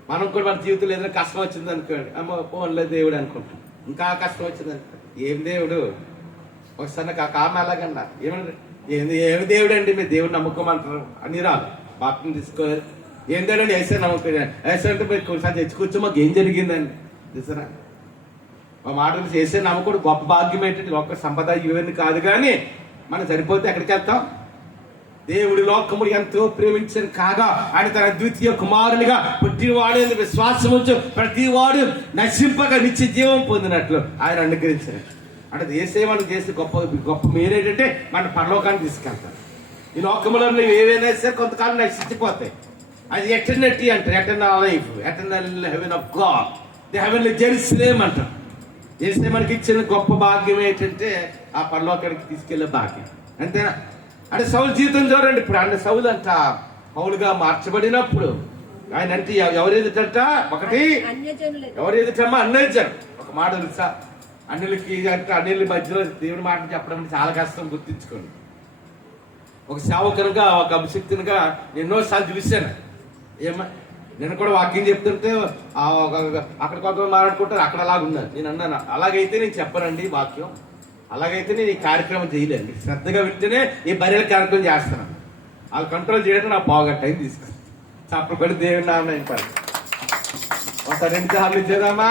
మనం కూడా మన జీవితంలో ఏదైనా కష్టం వచ్చింది అనుకోండి, అమ్మ పోన్లే దేవుడు అనుకుంటాం. ఇంకా కష్టం వచ్చింది అనుకో, ఏం దేవుడు? ఒకసారి నాకు ఆ కామ అలాగన్నా ఏమి దేవుడు అండి, మీరు దేవుడు నమ్ముకోమంటారు అని రాదు. బాప్తిని తీసుకోవాలి. ఏం దేవుడు అండి? వేసే నమ్ముకోలేదు. వేసే అంటే మీరు కొన్నిసార్లు తెచ్చుకోవచ్చు, మాకు ఏం జరిగిందండి చూసారా? మా మాటలు చేసే నమ్మకూడదు. గొప్ప భాగ్యం ఏంటంటే ఒక్క సంపద ఇవన్నీ కాదు, కానీ మనం సరిపోతే ఎక్కడికి వెళ్తాం? దేవుడి లోకముడు ఎంతో ప్రేమించను కాగా ఆయన తన ద్వితీయ కుమారునిగా పుట్టినవాడు విశ్వాసం ఉంచు ప్రతి వాడు నశింపక నిత్య జీవం పొందినట్లు ఆయన అనుగ్రహించారు. అంటే దేశే మనం చేసే గొప్ప మేరేంటంటే మన పరలోకాన్ని తీసుకెళ్తారు. ఈ లోకంలో ఏవైనా సరే కొంతకాలం నశించిపోతాయి. అది ఎటర్నిటీ అంటారు, eternal life, eternal haven of God, the heavenly Jerusalem అంటారు. చేస్తే మనకి ఇచ్చిన గొప్ప భాగ్యం ఏంటంటే ఆ పరలోకానికి తీసుకెళ్లే భాగ్యం. అంతేనా? అంటే సౌలు జీవితం చూడండి. ఇప్పుడు ఆయన సౌలు అంట పౌలుగా మార్చబడినప్పుడు ఆయన అంటే ఎవరు ఎదుటంట? ఒకటి ఎవరు ఎదుటమ్మా? అన్యజనులు. ఒక మాట తెలుసా? అన్యులకి అంటే అన్యుల మధ్యలో దేవుడి మాట చెప్పడం అంటే చాలా కష్టం, గుర్తించుకోండి. ఒక సేవకునిగా, ఒక అభిషక్తునిగా ఎన్నోసార్లు చూశాను. ఏమా నేను కూడా వాక్యం చెప్తుంటే అక్కడ కొంతమంది మాట్లాడుకుంటారు, అక్కడ అలాగ ఉన్నారు. నేను అన్నాను, అలాగైతే నేను చెప్పనండి వాక్యం, అలాగైతే నేను ఈ కార్యక్రమం చేయలేండి. శ్రద్ధగా వింటేనే ఈ బర్రెల కార్యక్రమం చేస్తాను. వాళ్ళు కంట్రోల్ చేయడం నాకు బాగా టైం తీసుకుంది. చప్పబడి దేవుడి నామం పడి ఒక 2 సార్లు ఇచ్చేదామా?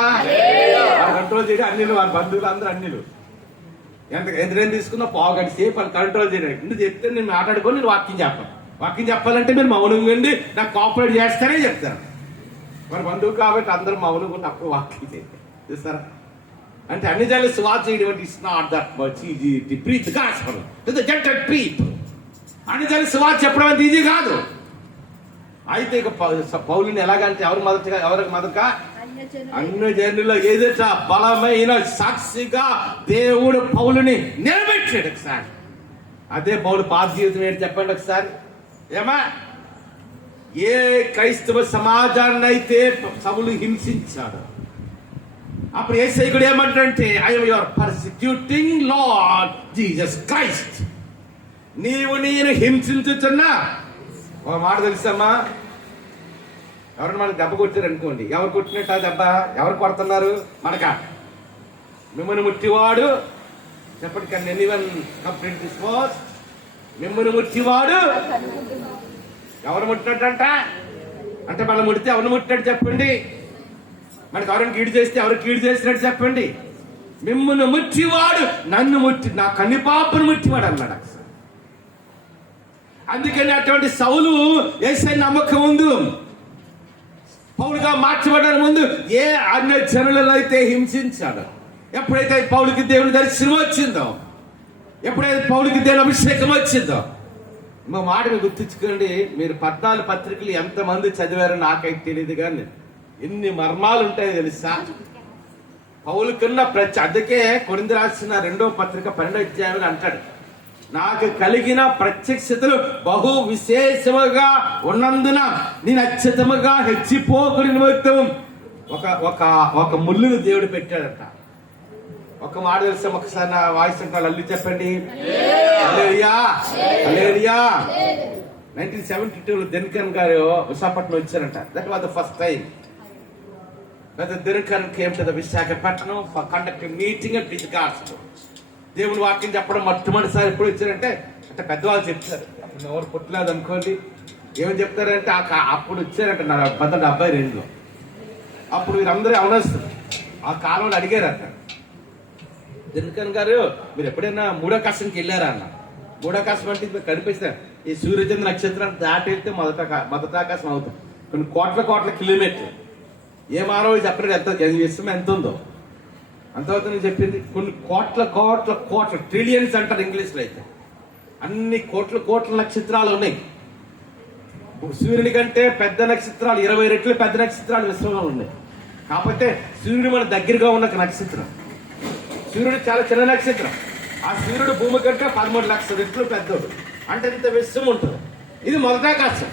వాళ్ళు కంట్రోల్ చేయడం అన్నిలు, వాళ్ళ బంధువులు అందరూ అన్నిలు ఎంతకైనా తీసుకున్నా పావుగంట సేపు వాళ్ళు కంట్రోల్ చేయడానికి. నువ్వు చెప్తే నేను మాట్లాడుకొని నేను వాక్యం చెప్పాను. వాక్యం చెప్పాలంటే మీరు మౌనంగా ఉండి నాకు కోఆపరేట్ చేస్తానే చెప్తాను. మరి బంధువు కాబట్టి అందరూ మౌనంగా ఉండి అప్పుడు వాక్యం చేయండి. చూస్తారా? అంటే అన్ని జనులు సువార్త చేయడం it's not that much easy to preach the gospel to the gentle people. అన్ని జనులు సువార్త చెప్పడం అంత ఈజీ కాదు. అయితే ఇక పౌలుని ఎలాగంటే ఎవరికి మొదట అన్యజనుల ఎదుట బలమైన సాక్షిగా దేవుడు పౌలుని నిలబెట్టాడు. ఒకసారి అదే పౌలు పాత జీవితం ఏంటి చెప్పండి ఒకసారి. ఏమా ఏ క్రైస్తవ సమాజాన్ని అయితే సౌలు హింసించాడు, అప్పుడు యేసయ్యుడు ఏమంటాడంటే I am your persecuting lord Jesus Christ. నీవు నేను హింసించుతున్నా. ఒక మాట తెలుసమ్మా, ఎవరైనా మనకు దెబ్బ కొట్టారు అనుకోండి, ఎవరు కొట్టినట్టు ఆ దెబ్బ ఎవరు కొడుతున్నారు? మనక. మిమ్మల్ని ముట్టివాడు చెప్పండి, can anyone complete this verse? మిమ్మల్ని ముట్టివాడు ఎవరు ముట్టినట్టంట? అంటే మనం ముడితే ఎవరిని ముట్టినట్టు చెప్పండి. మనకి ఎవరైనా కీడు చేస్తే ఎవరు కీడు చేసినట్టు చెప్పండి. మిమ్మల్ని ముట్టివాడు నన్ను ముట్టి నా కన్నిపాపను ముట్టివాడు అన్నాడు. అందుకని అటువంటి సౌలు యేసయ్య నమ్మకం ఉంది. పౌలుగా మార్చబడడానికి ముందు ఏ అన్య జనులను అయితే హింసించాడు, ఎప్పుడైతే పౌలుకి దేవుని దర్శనం వచ్చిందో, ఎప్పుడైతే పౌలుకి దేవుని అభిషేకం వచ్చిందో, మా మాట మీరు గుర్తించుకోండి. మీరు 14 పత్రికలు ఎంతమంది చదివారో నాకైతే తెలియదు, కానీ ఎన్ని మర్మాలు ఉంటాయో తెలుసా పౌలుకున్న అందుకే కొరింథీ రాసిన 2వ పత్రిక 12వ అధ్యాయంలో అంటాడు, నాకు కలిగిన ప్రత్యక్షతలు బహు విశేషముగా ఉన్నందున నేను అత్యతముగా హెచ్చిపోకుని నిమిత్తం ఒక ముళ్ళును దేవుడు పెట్టాడట. ఒక మాట తెలిసి ఒకసారి నా వాయిస్ అంటే అల్లు చెప్పండి. హల్లెలూయా, హల్లెలూయా. 1972లో దినకరన్ గారు విశాఖపట్నం వచ్చారంట. That was the first time Dinakaran came to the Visakhapatnam for conducting meeting and preach gospel. దేవుని వాక్యం చెప్పడం మొట్టమొదటిసారి ఎప్పుడు వచ్చారంటే అంటే పెద్దవాళ్ళు చెప్తారు. అప్పుడు ఎవరు పుట్టలేదు అనుకోండి. ఏమని చెప్తారంటే అప్పుడు వచ్చారంట 1972లో. అప్పుడు వీరందరూ అవనస్తులు ఆ కాలంలో అడిగారట, దినకరన్ గారు మీరు ఎప్పుడైనా మూడో కాశంకి వెళ్ళారా అన్న. మూడో కాశం అంటే మీకు కనిపిస్తారు ఈ సూర్యచంద్ర నక్షత్రాన్ని దాటి వెళ్తే మొదట ఆకాశం అవుతుంది. కొన్ని కోట్ల కిలోమీటర్లు. ఏ మానవుడు చెప్పలేదు ఎంత విషయం ఎంత ఉందో అంతవరకు నేను చెప్పింది. కొన్ని కోట్ల ట్రిలియన్స్ అంటారు ఇంగ్లీష్లో. అయితే అన్ని కోట్ల నక్షత్రాలు ఉన్నాయి. సూర్యుని కంటే పెద్ద నక్షత్రాలు 20 రెట్లు పెద్ద నక్షత్రాలు విశ్వంలో ఉన్నాయి. కాకపోతే సూర్యుడు మన దగ్గరగా ఉన్న నక్షత్రం. సూర్యుడు చాలా చిన్న నక్షత్రం. ఆ సూర్యుడు భూమి కంటే 13 లక్షల రెట్లు పెద్దోడు. అంటే ఇంత విశ్వం ఉంటుంది. ఇది మొదటాకాశం.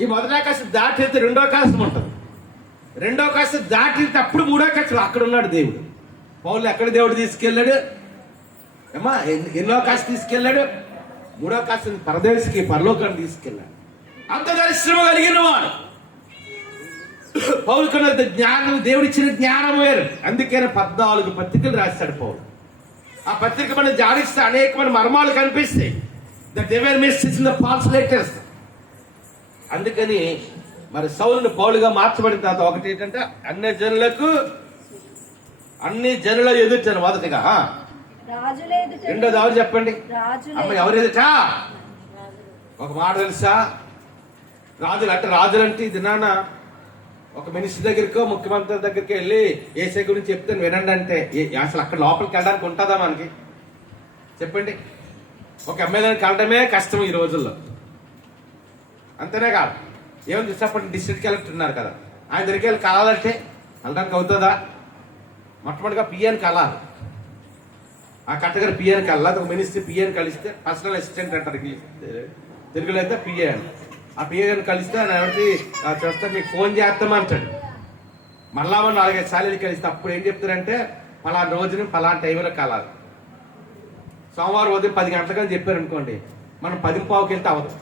ఈ మొదటాకాశం దాటి వెళ్తే రెండో ఆకాశం ఉంటుంది. రెండో ఆకాశం దాటి వెళ్తే అప్పుడు మూడో ఆకాశం. అక్కడ ఉన్నాడు దేవుడు. పౌలు ఎక్కడ దేవుడు తీసుకెళ్ళాడు ఏమా? ఎన్నో ఆకాశం తీసుకెళ్ళాడు? మూడో ఆకాశం పరదేశికి పరలోకాన్ని తీసుకెళ్ళాడు. అంత దర్శనం కలిగిన వాడు పౌలు కన్నా జ్ఞానం, దేవుడిచ్చిన జ్ఞానం వేరు. అందుకనే 14 పత్రికలు రాశాడు పౌలు. ఆ పత్రిక మనం జాడిస్తే అనేకమైన మర్మాలు కనిపిస్తాయి. The devil message in the false letters. అందుకని మరి సౌలును పౌలుగా మార్చబడిన తర్వాత ఒకటి ఏంటంటే అన్ని జనుల ఎదుట మొదటిగా. రెండోది ఎవరు చెప్పండి అమ్మ? ఎవరు ఎదుట? ఒక మాట తెలుసా? రాజులంటే ఇది నాన్న ఒక మినిస్టర్ దగ్గరికో ముఖ్యమంత్రి దగ్గరికి వెళ్ళి ఏసై గురించి చెప్తాను వినండి అంటే అసలు అక్కడ లోపలికి వెళ్ళడానికి ఉంటుందా మనకి? చెప్పండి. ఒక ఎమ్మెల్యేని కలడమే కష్టం ఈ రోజుల్లో. అంతేనే కాదు, ఏమని చూసినప్పుడు డిస్ట్రిక్ట్ కలెక్టర్ ఉన్నారు కదా, ఆయన దగ్గరికి వెళ్ళి కలాలంటే వెళ్ళడానికి అవుతుందా? మొట్టమొదటిగా పిఎన్ కలాలి. ఆ కట్టగారు పిఎన్ కలాలి. ఒక మినిస్టర్ పిఎన్ కలిస్తే పర్సనల్ అసిస్టెంట్ అంటారు తెలుగులో అయితే పిఏ అని. ఆ పిఏ గారిని కలిస్తే ఆయన ఎవరికి చూస్తే మీకు ఫోన్ చేస్తామంటాడు. మళ్ళా 4-5 సార్లు కలిస్తే అప్పుడు ఏం చెప్తారంటే పలానా రోజున పలానా టైంలో కలాలి. సోమవారం ఉదయం 10 గంటలకు చెప్పారు అనుకోండి, మనం 10:15కి వెళ్తే అవ్వదు.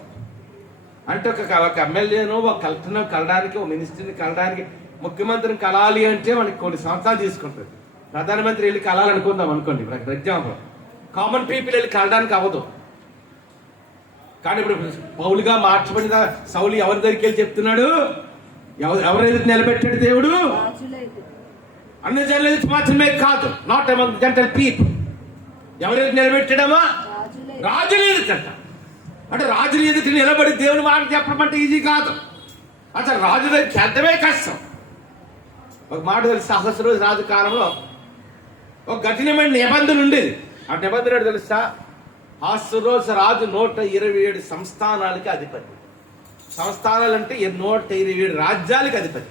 అంటే ఒక ఎమ్మెల్యేను ఒక కలెక్టర్ను కలడానికి, ఒక మినిస్టర్ని కలడానికి, ముఖ్యమంత్రిని కలాలి అంటే మనకి కొన్ని సంవత్సరాలు తీసుకుంటుంది. ప్రధానమంత్రి వెళ్ళి కలాలనుకుందాం అనుకోండి, ఫర్ ఎగ్జాంపుల్. కామన్ పీపుల్ వెళ్ళి కలడానికి అవ్వదు. కానీ ఇప్పుడు పౌలుగా మార్చబడిన సౌలు ఎవరి దగ్గరికి వెళ్ళి చెప్తున్నాడు? ఎవరు ఎదురు నిలబెట్టాడు దేవుడు? అన్ని జనులు ఎదురు మాత్రమే కాదు, నాట్ అమంగ్ జెంటల్ పీపుల్. ఎవరెదురు నిలబెట్టాడమ్మా? రాజులు ఎదుటంట. అంటే రాజులు ఎదుటి నిలబడి దేవుని మాట చెప్పడం అంటే ఈజీ కాదు. అసలు రాజు దగ్గరికి వెళ్తమే కష్టం. ఒక మాట తెలుసు, అహస్వేరోషు రాజు కాలంలో ఒక కఠినమైన నిబంధన ఉండేది. ఆ నిబంధన తెలుసా? అహస్వేరోషు రాజు 127 సంస్థానాలకి అధిపతి. సంస్థానాలు అంటే 127 రాజ్యాలకి అధిపతి.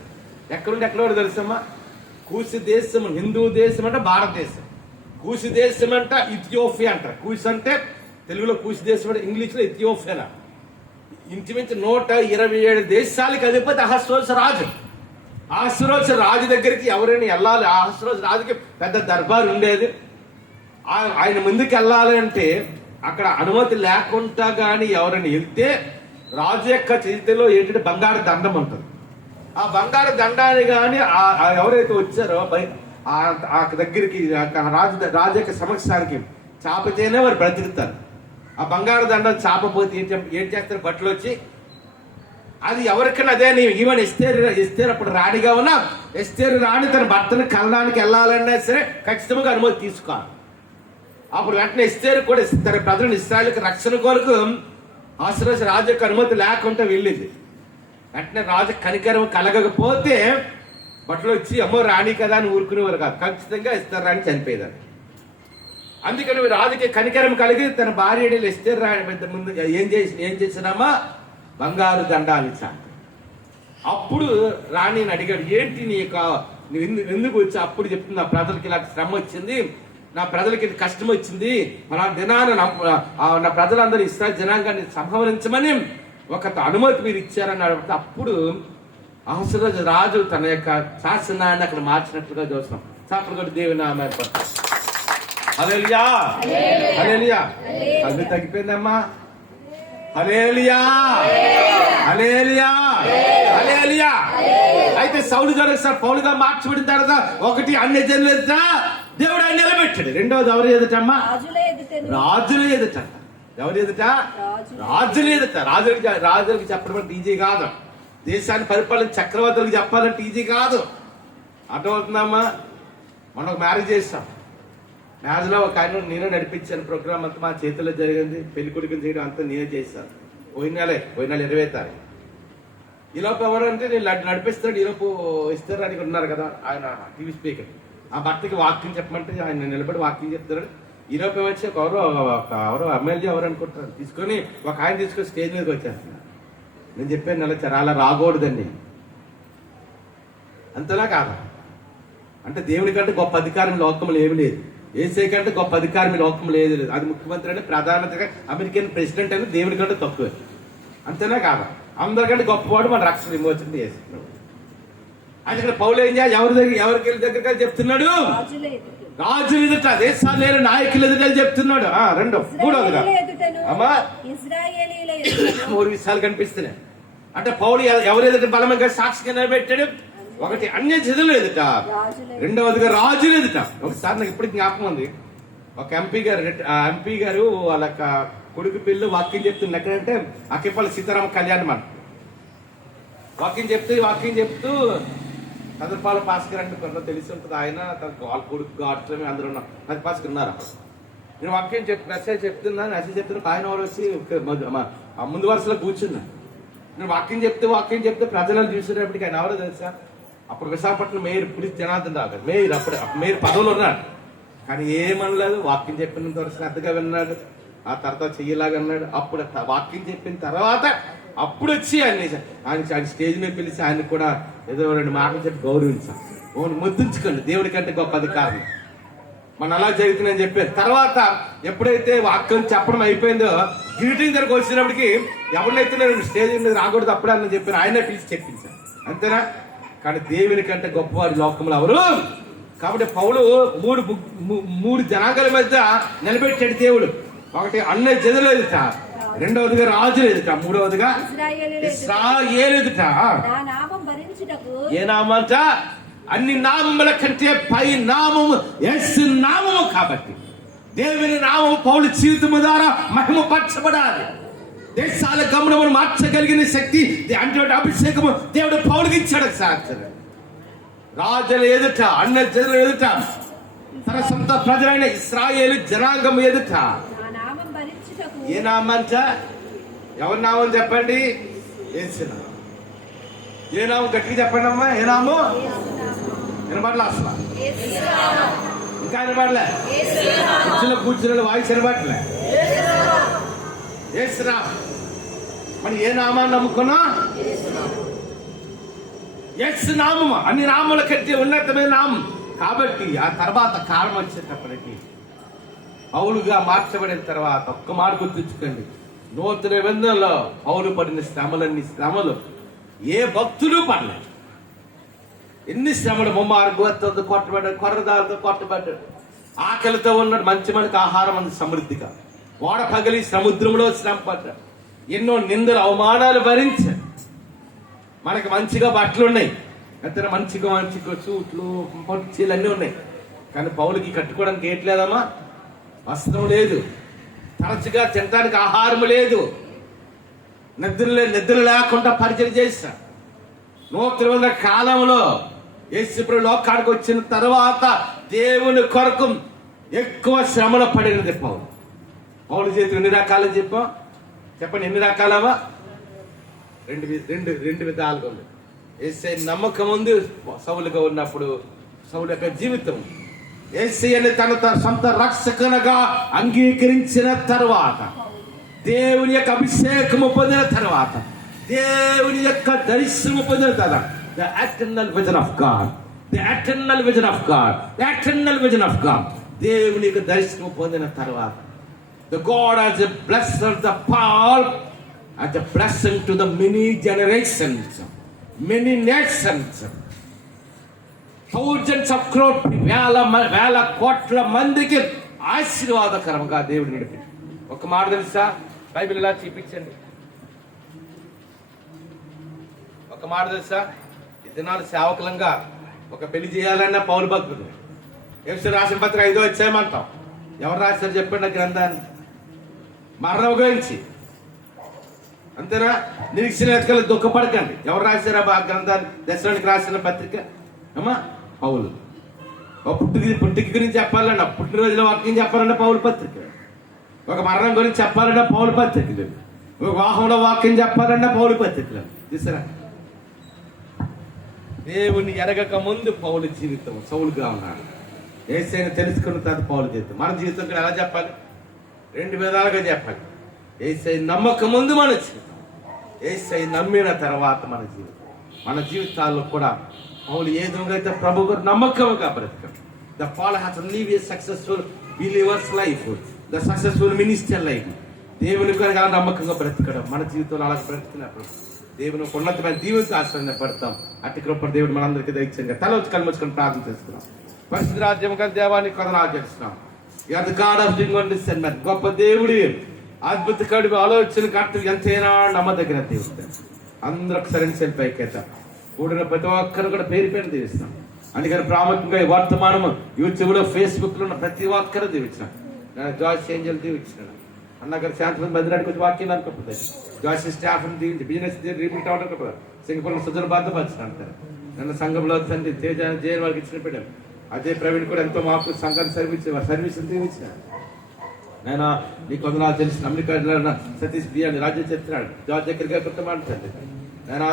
ఎక్కడుండి ఎక్కడ తెలుసమ్మా? కూసి దేశం, హిందూ దేశం అంటే భారతదేశం. కూసి దేశం అంటే ఇథియోపియా అంటారు. కూసి అంటే తెలుగులో కూసి దేశం అంటే ఇంగ్లీష్లో ఇథియోపియా. ఇంచుమించు 127 దేశాలకి అధిపతి అహస్వేరోషు రాజు. అహస్వేరోషు రాజు దగ్గరికి ఎవరైనా వెళ్ళాలి, అహస్వేరోషు రాజుకి పెద్ద దర్బార్ ఉండేది. ఆయన ముందుకు వెళ్ళాలి అంటే అక్కడ అనుమతి లేకుండా కానీ ఎవరైనా వెళ్తే రాజు యొక్క చేతిలో ఏంటంటే బంగారు దండం ఉంటుంది. ఆ బంగారు దండాన్ని కానీ ఎవరైతే వచ్చారో ఆ దగ్గరికి రాజు యొక్క సమక్షానికి చాపితేనే వారు బ్రతుకుతారు. ఆ బంగారు దండం చాపపోతే ఏం చేస్తారు? బట్టలు వచ్చి అది ఎవరికైనా అదే ఈవెన్ ఎస్తేరు అప్పుడు రాణిగా ఉన్నా ఎస్తేరు రాణి తన భర్తను కలడానికి వెళ్ళాలన్నా సరే ఖచ్చితంగా అనుమతి తీసుకోవాలి. అప్పుడు వెంటనే ఎస్తేరు కూడా తన ప్రజలను ఇశ్రాయేలుకి రక్షణ కొరకు అహస్వేరోషు రాజు యొక్క అనుమతి లేకుండా వెళ్ళింది. వెంటనే రాజు కనికరం కలగకపోతే బట్టలు వచ్చి అమ్మో రాణి కదా అని ఊరుకునేవారు కాదు, ఖచ్చితంగా ఎస్తేరు రాణి చనిపోయేదాన్ని. అందుకని రాజుకి కనికరం కలిగి తన భార్య ఎస్తేరు రాణి ముందు ఏం చేసినామా? బంగారు దండాలు చాలు. అప్పుడు రాణిని అడిగాడు, ఏంటి నువ్వు ఎందుకు వచ్చి? అప్పుడు చెప్తున్నా, ప్రజలకి ఇలా శ్రమ వచ్చింది, నా ప్రజలకి ఇది కష్టం వచ్చింది, మన దినాన్ని నా ప్రజలందరూ ఇస్రాయేల్ జనాంగాన్ని సంహరించమని ఒక అనుమతి మీరు ఇచ్చారని అడిగితే అప్పుడు అహస్వేరోషు రాజు తన యొక్క శాసనాన్ని అక్కడ మార్చినట్లుగా చూస్తున్నాం. చాపలు కొట్టి దేవుని నామమున హల్లెలూయా, హల్లెలూయా. అది తగ్గిపోయిందమ్మా. హల్లెలూయా, హల్లెలూయా, హల్లెలూయా. అయితే సౌలు గారు పౌలుగా మార్చబడిన తర్వాత ఒకటి అన్ని జనుల ఎదుట దేవుడు ఆయన నిలబెట్టాడు. రెండవది ఎవరు ఎదుటమ్మా? రాజుల ఎదుట. ఎవరు ఎదుట? రాజుల ఎదుట. రాజులకి చెప్పడం అంటే ఈజీ కాదు. దేశాన్ని పరిపాలన చక్రవర్తులకు చెప్పాలంటే ఈజీ కాదు. అర్థమవుతుందమ్మా? మనం ఒక మ్యారేజ్ చేస్తాం. మ్యారేజ్లో ఒక ఆయన నేనే నడిపించాను. ప్రోగ్రామ్ అంతా మా చేతుల్లో జరిగింది. పెళ్లి కొడుకుని చేయడం అంతా నేనే చేశాను. పోయిన నెల 20 తారీఖు. ఈలోపు ఎవరంటే నేను నడిపిస్తాడు. ఈలోపు ఇస్తారు అని ఉన్నారు కదా ఆయన టీవీ స్పీకర్. ఆ భర్తకి వాక్యం చెప్పమంటే ఆయన నిలబడి వాక్యం చెప్తాడు. ఈలోపు వచ్చి ఎవరో ఎమ్మెల్యే ఎవరు అనుకుంటారు తీసుకొని ఒక ఆయన తీసుకొని స్టేజ్ మీదకి వచ్చేస్తున్నారు. నేను చెప్పాను నెల అలా రాకూడదండి. అంతలా కాదా? అంటే దేవుడి కంటే గొప్ప అధికారం లోకంలో ఏమి లేదు. ఏసై కంటే గొప్ప అధికారం లోకంలో లేదు. అది ముఖ్యమంత్రి అంటే ప్రధానమంత్రిగా అమెరికన్ ప్రెసిడెంట్ అంటే దేవుడి కంటే తక్కువ. అంతేనా కాదా? అందరికంటే గొప్పవాడు మన రక్షణ విమోచన చేస్తున్నాడు. అది ఇక్కడ పౌలు ఏం చేయాలి? ఎవరికి దగ్గర చెప్తున్నాడు? రాజులు ఎదుట, దేశాలు లేని నాయకులు ఎదుట చెప్తున్నాడు. మూడవదిగా అమ్మా 3 విషయాలు కనిపిస్తున్నాయి. అంటే పౌలు ఎవరు ఎదుట బలమైన సాక్షిగా నిలబెట్టాడు? ఒకటి అన్య జనుల ఎదుట, రెండవదిగా రాజులు ఎదుట. ఒకసారి నాకు ఇప్పటికి జ్ఞాపకం ఉంది. ఒక ఎంపీ గారు వాళ్ళ కొడుకు పిల్లలు వాక్యం చెప్తుంది. ఎక్కడంటే అక్కిపల్లి సీతారామ కళ్యాణ్ మన వాక్యం చెప్తూ చంద్రపాల భాస్కర్ అంటే కొంత తెలిసి ఉంటుంది. ఆయన తన వాళ్ళ కొడుకు గాడ్స్వామి అందరూ భాస్కర్ ఉన్నారు. నేను వాక్యం మెసేజ్ చెప్తున్నాను. ఆయన వాళ్ళు వచ్చి ముందు వరుసలో కూర్చున్నా. నేను వాక్యం చెప్తే ప్రజలను చూసేటప్పటికి ఆయన ఎవరో తెలుసా? అప్పుడు విశాఖపట్నం మేయర్ పులిస్ జనార్దన్ రావు గారు. మేయర్ పదవులు ఉన్నాడు. కానీ ఏమనలేదు. వాక్యం చెప్పినంత వరకు శ్రద్ధగా విన్నాడు. ఆ తర్వాత చెయ్యలాగా అన్నాడు. అప్పుడు వాక్యం చెప్పిన తర్వాత అప్పుడు వచ్చి ఆయన స్టేజ్ మీద పిలిచి ఆయన కూడా ఏదో 2 మాటలు చెప్పి గౌరవించాం. ముద్దించుకోండి, దేవుడి కంటే గొప్ప అధికారం. మన అలా జరుగుతుందని చెప్పారు. తర్వాత ఎప్పుడైతే వాక్యం చెప్పడం అయిపోయిందో గ్రీటింగ్ దగ్గరకు వచ్చినప్పటికి ఎవరినైతే నేను స్టేజ్ మీద రాకూడదు అప్పుడే అని చెప్పాను. ఆయనే పిలిచి చెప్పించాను. అంతేనా? కానీ దేవుని కంటే గొప్పవారి లోకంలో ఎవరు? కాబట్టి పౌలు 3 జనాంగాల మధ్య నిలబెట్టాడు దేవుడు. ఒకటి అన్య జనుల ఎదుట, రెండవదిగా రాజులు ఎదుట, మూడవదిగా ఇశ్రాయేలు ఎదుట. ఏ నామంట? అన్ని నామముల కంటే పై నామము యేసు నామము. కాబట్టి దేవుని నామము పౌలు జీవితం ద్వారా మహిమపరచబడాలి. దేశాల గమనమును మార్చగలిగిన శక్తి అంటే అభిషేకము దేవుడు పౌలుకి ఇచ్చాడు. సార్ రాజుల ఎదుట, అన్య జనుల ఎదుట, తన సొంత ప్రజలైన ఇశ్రాయేలు జనాంగం ఎదుట. ఏ నామంట? ఎవరి నామం చెప్పండి? యేసు నామం. ఏ నామం? గట్టిగా చెప్పండి అమ్మా. ఏ నామం? వినబడలే అసలు. ఇంకా వినబడలే. కూర్చున్న వాయిస్ వినబడలే. యేసు నామం. మరి ఏ నామాన్ని నమ్ముకున్నా? యేసు నామము అన్ని నామముల కంటే ఉన్నతమైన నామం. కాబట్టి ఆ తర్వాత కాలం వచ్చేటప్పటికి పౌలుగా మార్చబడిన తర్వాత ఒక్క మాట గుర్తుంచుకోండి. నూతన నిబంధనలో పౌలు పడిన శ్రమలు ఏ భక్తులు పడలేదు. ఎన్ని శ్రమలు! ముమ్మారు కొట్టబడ్డాడు, కొర్రదాలతో కొట్టబడ్డాడు, ఆకలితో ఉన్నాడు. మంచి మనకి ఆహారం అంది సమృద్ధిగా. ఓడ పగిలి సముద్రంలో శ్రమ పడ్డాడు. ఎన్నో నిందలు అవమానాలు భరించాడు. మనకి మంచిగా బట్టలు ఉన్నాయి, అయితే మంచిగా సూట్లు పక్షీలు అన్నీ ఉన్నాయి. కానీ పౌలుకి కట్టుకోవడానికి ఏట్లేదమ్మా? వస్త్రం లేదు, తరచుగా తినడానికి ఆహారం లేదు, నిద్ర లేకుండా పరిచయం చేశాడు. నూతన కాలంలో యేసు లోకానికి వచ్చిన తర్వాత దేవుని కొరకు ఎక్కువ శ్రమలు పడినది పౌలు చేతికి ఎన్ని రకాలని చెప్పండి. ఎన్ని రకాలవా? రెండు విధాలుగా ఉంది. యేసయ్య నమ్మకం ఉంది సౌలుగా ఉన్నప్పుడు. సౌలు యొక్క జీవితం యేసయ్యని తన సొంత రక్షకునిగా అంగీకరించిన తర్వాత, దేవుని యొక్క అభిషేకము పొందిన తర్వాత, దేవుని యొక్క దర్శనము పొందిన తర్వాత, the eternal vision of God, the eternal vision of God, the eternal vision of God, దేవుని యొక్క దర్శనం పొందిన తర్వాత, the God has blessed the Paul as a blessing to the many generations, many nations, thousands of crore, వేల కోట్ల మందికి ఆశీర్వాదకరంగా దేవుడు నడిపి. ఒక మాట తెలుసా, బైబిల్ ఇలా చూపించండి. ఒక మాట తెలుసా, ఈ దినాలు సేవకులంగా ఒక పెళ్లి చేయాలన్నా పౌరు భక్తుడు ఎఫెసీయులకు రాసిన పత్రిక 5వ అధ్యాయం అంటాం. ఎవరు రాశారు చెప్పండి ఆ గ్రంథాన్ని? మరణం గురించి, అంతేనా? నిరీక్షణ ఎత్తుకలు దుఃఖపడకండి. ఎవరు రాశారా ఆ గ్రంథాన్ని? దశలోనికి రాసిన పత్రిక అమ్మా పౌలు. పుట్టికి గురించి చెప్పాలన్నా, పుట్టినరోజుల వాక్యం చెప్పాలన్నా పౌలు పత్రిక. ఒక మరణం గురించి చెప్పాలన్నా పౌలు పత్రికలు. ఒక వివాహంలో వాక్యం చెప్పాలన్నా పౌలు పత్రికలు. చూసారా? దేవుని ఎరగక ముందు పౌలు జీవితం సౌలుగా ఉన్నాడు. యేసయ్యను తెలుసుకున్న తర్వాత పౌలు జీవితం. మన జీవితం కూడా ఎలా చెప్పాలి? 2 విధాలుగా చెప్పాలి. యేసయ్య నమ్మక ముందు మన జీవితం, యేసయ్య నమ్మిన తర్వాత మన జీవితం. మన జీవితాల్లో కూడా పౌలు ఏ విధంగా అయితే ప్రభు గారు నమ్మకంగా బ్రతకం. The Paul has to live a successful believers life, the successful minister life. దేవుని కొరకు అలా నమ్మకంగా బ్రతకడం, మన జీవితంలో అలా బ్రతికినప్పుడు దేవుని ఉన్నతమైన దీవునితో ఆశ్రయపడతాం. అట్టి కృప దేవుడు మనందరికీ దయచేయంగా. తల వచ్చి కళ్ళు మూసుకొని ప్రార్థన చేసుకున్నాం. పరిశుద్ధ రాజ్యం కలిసి దేవానికి కొందరు చేస్తున్నాం. గొప్ప దేవుడి అద్భుత కడుపు ఆలోచన కట్టు ఎంతైనా నమ్మదగిన దేవుడు. అందరూ ఒకసారి పైకేత కూడిన ప్రతి ఒక్కరు కూడా పేరు పేరు దీవిస్తాం. అందుకని ప్రాముఖ్యంగా ఈ వర్తమానము యూట్యూబ్లో, ఫేస్బుక్లో ఉన్న ప్రతి ఒక్కరు దీవించాను. నేను జాయిస్ ఏంజల్ దీవించినాను. అన్నగారు శాంతిమంది మందిరానికి వచ్చి వాక్యం అనుకోకపోతే జాయిస్ స్టాఫ్ దీవించి బిజినెస్ రిపీట్ అవడం అనుకోపోతే సింగపూర్ సుధుల బాధపరిచిన నన్ను సంఘంలో తండ్రి తేజ జైన్ వారికి ఇచ్చిన పెట్టాను. అదే ప్రవీణ్ కూడా ఎంతో మాకు సంఘాన్ని సర్వీస్ దీవించిన. నేను నీకు వందనాలు తెలిసిన అమెరికాలో సతీష్ బియ్యాన్ని రాజ్యం చెప్తున్నాడు. జార్జ్ దగ్గరగా కొత్త మాట్లాడండి. నేను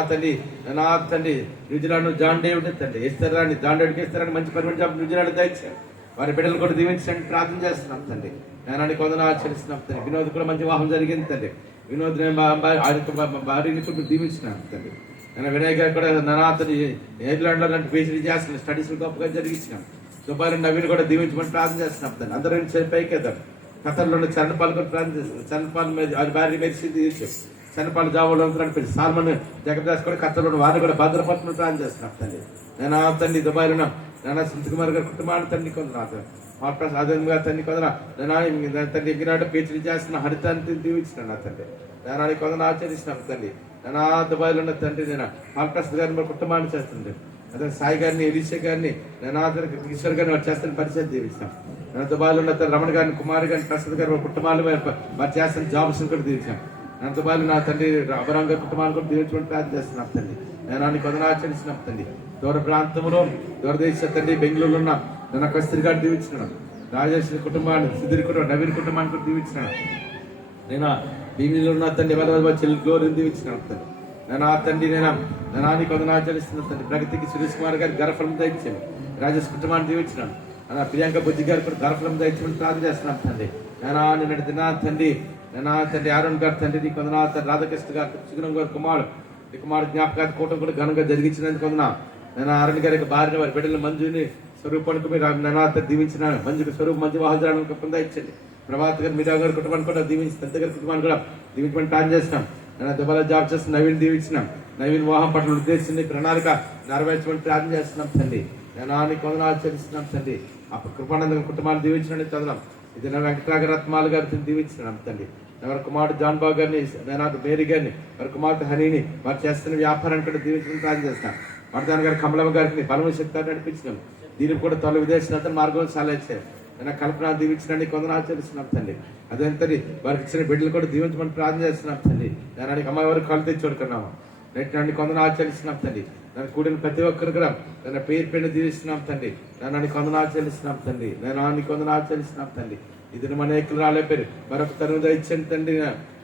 ఆ తండ్రి న్యూజిలాండ్ జాన్ డేవిడ్ తండ్రి ఇస్తారని, జాన్ డేవిడ్కి ఇస్తారని మంచి పర్మనెంట్ జాబ్ న్యూజిలాండ్ దయచారు. వారి బిడ్డలు కూడా దీవించడానికి ప్రార్థన చేస్తున్నాం తండ్రి. నేను నీకు వందనాలు చెల్లిస్తున్నాం తండ్రి. వినోద్ కూడా మంచి వివాహం జరిగింది తండ్రి. వినోద్ భార్యని కూడా దీవించినాను తండ్రి. నేను వినయ్ గారు కూడా అతని ఇంగ్లాండ్లో లాంటి పీహెచ్డీ చేస్తున్నాను. స్టడీస్ గొప్పగా జరిగించినాం. దుబాయ్ నవీన్ కూడా దీవించమని ప్రార్థన చేస్తున్నాం తండ్రి. అందరూ పైకేద్దాం. ఖతర్లో చన్నపాలు కూడా ప్రార్థన చేస్తున్నాం. చన్నపాలు భార్య మెరిసి దీవించాం. చన్నపాలు జాబులు అంతా సాల్మన్ జగదాస్ కూడా ఖతర్లో వారిని కూడా భద్రపరచమని ప్రార్థన చేస్తున్నాం తండ్రి. నేను తండ్రి దుబాయ్లో నేను సునీల్ కుమార్ గారు కుటుంబాన్ని తండ్రి కొందరు ఆదరణగా తండ్రి కొందరు తండ్రి ఎగినాడు పీహెచ్డీ చేస్తున్న హరితాన్ని దీవించినాను నా తండ్రి. నేను కొందరు ఆచరిస్తున్నాను తండ్రి. నేను దుబాయ్లో ఉన్న తండ్రి నేను పాల్ప్రసాద్ గారిని కుటుంబాన్ని చేస్తుంది. అదే సాయి గారిని, ఎలీషా గారిని, నేను ఈశ్వర్ గారిని వారు చేస్తున్న పరిచయం దీవిస్తాం. నేను దుబాయ్లో ఉన్న రమణ గారిని, కుమార్ గారిని, ప్రసాద్ గారి కుటుంబాలు వారు చేస్తున్న జాబ్స్ కూడా దీవించాం. నేను దుబాయ్లో నా తండ్రి అబరాంగ కుటుంబాన్ని కూడా దీవించమని ప్రార్థన చేస్తున్నాం తండ్రి. నేను అన్ని కొందరు ఆచరిస్తున్నాం తండ్రి. దూర ప్రాంతంలో దూరదేశ తండ్రి బెంగళూరులో ఉన్న నేను కస్తూరి గారిని దీవించినాను. రాజేష్ కుటుంబాన్ని, సుధీర్ కుటుంబం, నవీన్ కుటుంబాన్ని కూడా దీవించినాను. నేను భీమిలో ఉన్న తండ్రి చెల్లి గౌరవం దీవించినాను తండ్రి. నేను ఆ తండ్రి నేను కొందరు ఆచరిస్తున్న తండ్రి. ప్రగతికి సురేష్ కుమార్ గారి గర్భఫలం దయచాను. రాజేష్ కుటుంబాన్ని దీవించినాను. ప్రియాంక బుద్ధి గారు కూడా గర్భఫలం దయచమని ప్రార్థన చేస్తున్నాను తండ్రి. నేను తండ్రి ఆరుణ్ గారు తండ్రి నీ కొందరు రాధాకృష్ణ గారు, సుగుణం గారు కుమారుడు జ్ఞాపకాలు కూటమి కూడా ఘనంగా జరిగించినందుకు కొందరు. నేను అరుణ్ గారికి భార్య వారి బిడ్డలు మంజుని స్వరూపానికి మీరు ననాథ దీవించినాను. మంజుకి స్వరూపం మంచి వాహనాలను పొందించండి. ప్రభాత్ గారు, మీరా గారి కుటుంబాన్ని కూడా దీవించి, పెద్ద గారి కుటుంబాన్ని కూడా దీవించమని ప్లాన్ చేస్తున్నాం. నేను దుబాయ్లో జాబ్ చేస్తున్న నవీన్ దీవించినాం. నవీన్ వివాహం పట్ల ఉద్దేశించి ప్రణాళిక నెరవేర్చమని ప్రార్థన చేస్తున్నాం తండ్రి. నేను కొందరు ఆచరిస్తున్నాం తండ్రి. ఆ కృపానంద కుటుంబాన్ని దీవించడానికి చదవడం. ఇది నేను వెంకటరాగరత్నాలు గారితో దీవించినాం తండ్రి. ఎవరి కుమారుడు జాన్ బాబు గారిని, నేను మేరీ గారిని, వారి కుమార్తె హనీని వారు చేస్తున్న వ్యాపారాన్ని కూడా దీవించమని ప్రార్థన చేస్తాను. వర్ధన్ గారి, కమలమ్మ గారికి బలమైన శక్తి నడిపించినాం. దీనికి కూడా తొలి విదేశీనంతా మార్గం సాధించారు. నేను కల్పన దీవించడానికి కొందరు ఆచరిస్తున్నాం తండ్రి. అదేంతని వారికి ఇచ్చిన బిడ్డలు కూడా దీవించమని ప్రార్థన చేస్తున్నాం తండ్రి. నేను అమ్మాయి వారికి కళ్ళు తెచ్చి చూడుకున్నాము. నెట్టి కొందరు ఆచరిస్తున్నాం తండ్రి. నన్ను కూడిన ప్రతి ఒక్కరు కూడా నన్ను పేరు పెట్టి దీవిస్తున్నాం తండ్రి. నన్ను కొందరు ఆచరిస్తున్నాం తండ్రి. నేను కొందరు ఆచరిస్తున్నాం తండ్రి. ఇది మన ఏకులు రాలే పేరు మరొక తరువాత ఇచ్చాను తండ్రి.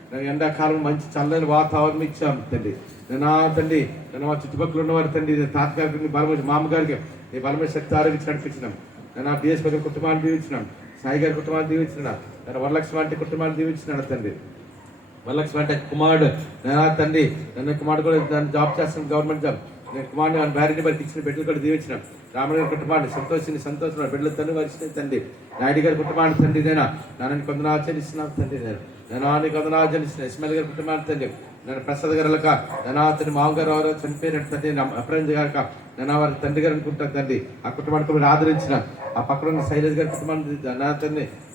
నేను ఎండాకాలం మంచి చల్లని వాతావరణం ఇచ్చాం తండ్రి. నేను తండ్రి నేను మా చుట్టుపక్కల ఉన్నవారు తండ్రి తాతగారికి బలమైన మామగారికి నీ బలమైన శక్తి ఆరోగ్యం నడిపించినాం. నేను బిఎస్ గారి కుటుంబాన్ని దీవించినాం. సాయి గారి కుటుంబాన్ని దీవించిన. నేను వరలక్ష్మి వంటి కుటుంబాన్ని దీవించినాను తండ్రి. వరలక్ష్మి అంటే కుమారుడు నేను తండ్రి. నన్ను కుమారుడు కూడా దాన్ని జాబ్ చేస్తాను, గవర్నమెంట్ జాబ్. కుమారుని వారి భార్యని బట్టి ఇచ్చిన బిడ్డలు కూడా దీవించినాం. రామయ్య గారి కుటుంబాన్ని సంతోషం బిడ్డలు తండ్రి వరిచిన తండ్రి. నాయుడు గారి కుటుంబాన్ని తండ్రి నాన్న కొందరు ఆచరిస్తున్నాం తండ్రి. నేను కొందరు ఆచరిస్తున్నాను. ఇస్మాయిల్ గారి కుటుంబాన్ని తండ్రి. నేను ప్రసాద్ గారులక నేను అతని మామగారు ఎవరో చనిపోయినట్టు తండ్రి. అప్రంజ్ గారు నేను వారి తండ్రి గారు అనుకుంటాను తండ్రి. ఆ కుటుంబానికి మీరు ఆదరించిన. ఆ పక్కన ఉన్న శైలజ్ గారి కుటుంబాన్ని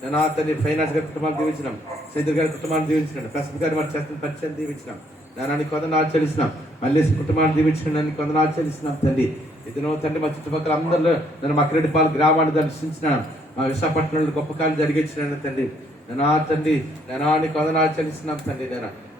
నేను అతన్ని ఫైనాన్స్ గారి కుటుంబాన్ని దీవించినాం. సైదుల్ గారి కుటుంబాన్ని దీవించినాం. ప్రసాద్ గారు వారు చేస్తున్న పరిచయం దీవించినాం. నాన్న కొందరు ఆచరిస్తున్నాం. మళ్ళీ కుటుంబాన్ని దీవించిన నన్ను కొందరు ఆచరిస్తున్నాం తండ్రి. ఇతను తండ్రి మా చుట్టుపక్కల అందరిలో నేను మా క్రెడిపాల్ గ్రామాన్ని దర్శించినాను. మా విశాఖపట్నంలో గొప్ప కాలం జరిగించినాను తండ్రి. నేను తండ్రి నేను కొందరు ఆచరిస్తున్నాం తండ్రి.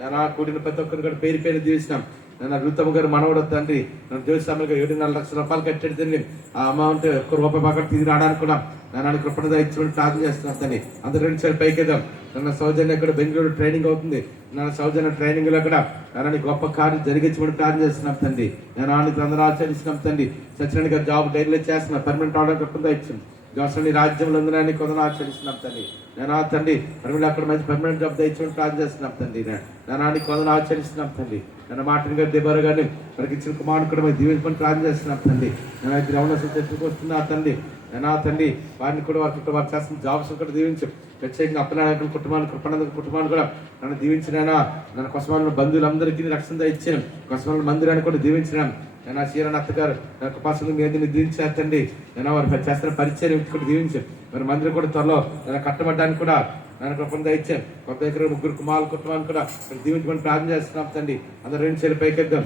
నేను కూడిన ప్రతి ఒక్కరు కూడా పేరు దీవిస్తున్నాం. నేను రుతమ్మ గారు మనవడు తండ్రి. నన్ను దేవస్థానంగా 7.5 లక్షల రూపాయలు కట్టాడు తండ్రి. ఆ అమౌంట్ ₹1 పక్కన తిరిగి రావడానికి కూడా నేను కృపణ ఇచ్చి ప్రార్థన చేస్తున్నాను తండ్రి. అందరూ 2 సార్లు పైకేద్దాం. నన్న సౌజన్య ఇక్కడ బెంగళూరు ట్రైనింగ్ అవుతుంది. నన్ను సౌజన్య ట్రైనింగ్ లో కూడా నన్ను గొప్ప కార్యం జరిగించమని ప్రార్థన చేస్తున్నాం తండ్రి. నేను అందరూ ఆచరిస్తున్నాం తండ్రి. సత్యనారాయణ గారు జాబ్ డైరీలో చేస్తున్నాం. పర్మనెంట్ ఆర్డర్ కృపణ ఇచ్చాం. జోసండి రాజ్యంలో ఉందని కొందరు ఆచరిస్తున్నాం తండ్రి. నేను తండ్రి పర్మనెంట్ అక్కడ మంచి పర్మనెంట్ జాబ్ తెచ్చుకొని ప్రార్థన చేస్తున్నాం తండ్రి. నేను కొందరు ఆచరిస్తున్నాం తండ్రి. నన్ను మాటని గారు దేబారు గారిని మనకి ఇచ్చిన కుమారుడు కూడా మేము దీవించుకొని ప్రార్థన చేస్తున్నాం తండ్రి. నేను అయితే రమణ చెప్పుకు వస్తున్నా తండ్రి. నేను తండ్రి వారిని కూడా వారు చేస్తున్న జాబ్స్ కూడా దీవించు. ప్రత్యేకంగా అప్పనాయకుల కుటుంబాన్ని కృపణ కుటుంబాన్ని కూడా నన్ను దీవించినానా. నన్ను కొసమాల బంధువులందరికీ రక్షణ ఇచ్చాను. కొసమాల మందిరాన్ని కూడా దీవించినాను. నేను చీరని అత్తగారు నాకు ఉపాసన మీద దీవించేస్తండి. నేను వారు చేస్తున్న పరిచయం కూడా దీవించాను. మరి మందిరం కూడా త్వరలో నేను కట్టబడ్డానికి కూడా నన్ను కృపణ ఇచ్చాను. కొత్త దగ్గర 3 కుమారుల కుటుంబాన్ని కూడా దీవించమని ప్రార్థన చేస్తున్నాం తండ్రి. అందరూ 2 చేతులు పైకెద్దాం.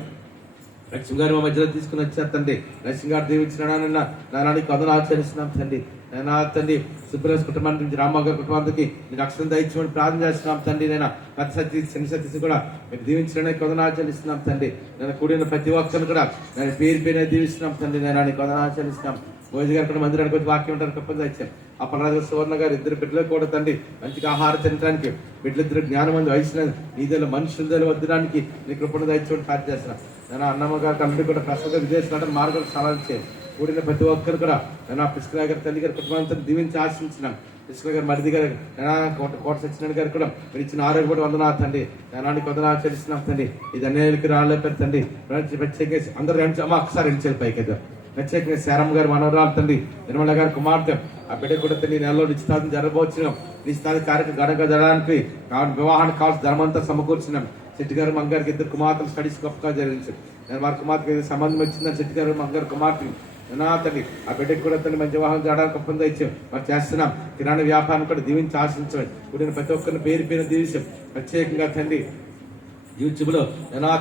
లక్ష్మి గారు మా మధ్యలో తీసుకుని వచ్చారు తండ్రి. లక్ష్మి గారు దీవించినానన్న నానానికి కథలు ఆచరిస్తున్నాం తండ్రి. నేను తండ్రి సుబ్రహ్మణ్య కుటుంబానికి నుంచి రామబాబు గారి కుటుంబానికి మీరు రక్షణ దయచేయమని ప్రార్థన చేస్తున్నాం తండ్రి. నేను పెద్ద సతీష్ చిన్న సతీష్ కూడా మీరు దీవించడానికి కథను ఆచరిస్తున్నాం తండ్రి. నేను కూడిన ప్రతి ఒక్కరిని కూడా నేను పేరు దీవిస్తున్నాం తండ్రి. నేను కథను ఆచరిస్తున్నాం. భోజ గారు కూడా మందిరానికి వచ్చి వాక్యం ఉంటారు కప్పని తెచ్చాం. అప్పలరాజు సువర్ణ గారు 2 బిడ్డలు కూడా తండ్రి మంచిగా ఆహారం తినడానికి బిడ్డలిద్దరు జ్ఞానమంది వయసులో నీదేలో మనుషుల వద్దడానికి నీ కృపణ దయచేయమని ప్రార్థన చేస్తున్నాం. నేను అన్నమ్మ గారికి అందరూ కూడా ప్రస్తుతం విదేశాల మార్గం సలహా చేయాలి. కూడిన ప్రతి ఒక్కరు కూడా నేను పుష్కర గారి తల్లి గారి కుటుంబాంతో దీవించి ఆశించినాం. పుష్కర గారు మరిది గారు కోట సత్యనారాయణ గారు కూడా మీరు ఇచ్చిన ఆరోగ్య కూడా వందనా తండ్రి. నేను వందనా ఆచరిస్తున్నాం తండ్రి. ఇది అనేక రాళ్ళేపారు తండ్రి. ప్రత్యేక అందరూ ఒకసారి 2 చేతులు పైకేద్దాం. ప్రత్యేకంగా శారమ్మ గారు మనవరాలు తండ్రి. నిర్మల గారి కుమార్తె ఆ బిడ్డ కూడా తండ్రి నెలలో నిశ్చితార్థం జరగబోతున్నాం. నిశ్చితార్థ కార్యక్రమం గడగ జరగడానికి వివాహానికి కావాల్సిన ధర్మంతా సమకూర్చున్నాం. చెట్టి గారు మంగారికి 2 కుమార్తెలు స్టడీస్ గొప్పగా జరిగించారు. నేను వారి కుమార్తెకి సంబంధం వచ్చిందని చెట్టి గారు మంగారు కుమార్తె తండ్రి. ఆ బిడ్డకి కూడా తండ్రి మంచి వివాహం చేయడానికి ఒప్పందం ఇచ్చాం. మరి చేస్తున్నాం. కిరాణా వ్యాపారం కూడా దీవించి ఆశించమని కూడిన ప్రతి ఒక్కరిని పేరు దీవించాం. ప్రత్యేకంగా తండ్రి యూట్యూబ్ లో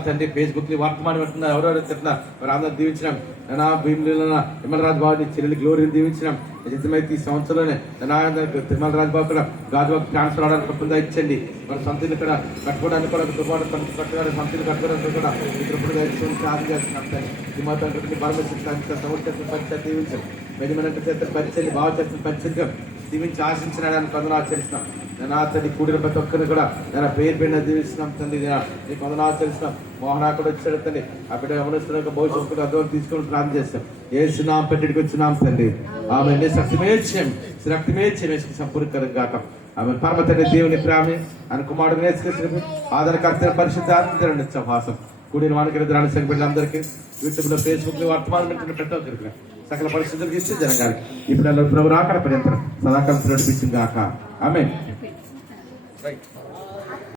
తండ్రి ఫేస్బుక్ ని వర్తమానం పెడుతున్నా ఎవరెవరు తింటున్నా వారు అందరూ దీవించినాం. భీముల తిమ్మలరాజు బాబుని చెల్లెలి గ్లోరీని దీవించినాం. నిజమైతే ఈ సంవత్సరంలోనే తిమ్మలరాజు బాబు కూడా గాజుబాబు ట్రాన్స్ఫర్ అవడానికి ఒప్పందం ఇచ్చండి. మన సొంతలు కూడా కట్టుకోవడానికి కూడా కట్టుకోవడానికి సొంతలు కట్టుకోవడానికి కూడా ఇప్పుడు ప్రార్థన చేస్తున్నాం. తండ్రి పరమేశ్వర పరిచయం దీవించాం. మెడిమనంటే చేస్తున్న పరిచయం బాగా చేస్తున్న పరిచయం దీవించి ఆశించినాడని కొందరు ఆచరిస్తున్నాం. నేను తండ్రి కూడిన ప్రతి ఒక్కరిని కూడా నేను పేరు దీవిస్తున్నాం తండ్రి. నీ కొందరు ఆచరిస్తున్నాం. మోహనా కూడా వచ్చాడు తండ్రి. ఆ బిడ్డ గమనిస్తున్న భవిష్యత్తు అర్థం తీసుకొని ప్రార్థన చేస్తాం. ఏసునాం పెట్టికి వచ్చినాం తండ్రి. ఆమె రక్తమేచ్ఛం సంపూర్ణకరం కాక ఆమె పరమ తండ్రి దేవుని ప్రేమ ఆయన కుమారుడు నేర్చుకొచ్చిన ఆదరకర్త పరిశుద్ధాత్మ సహవాసం కూడిన వానికి ఎదురాని సంఘ బిడ్డలందరికీ యూట్యూబ్ లో ఫేస్బుక్ లో వర్తమానం పెట్టిన ప్రతి ఒక్కరికి సకల పరిస్థితులకు ఇస్తే జరగాలి. ఇప్పుడు ప్రభు రాకడ పర్యంతరం సదాకాలం నడిపించింది కాక ఆమేన్. రైట్.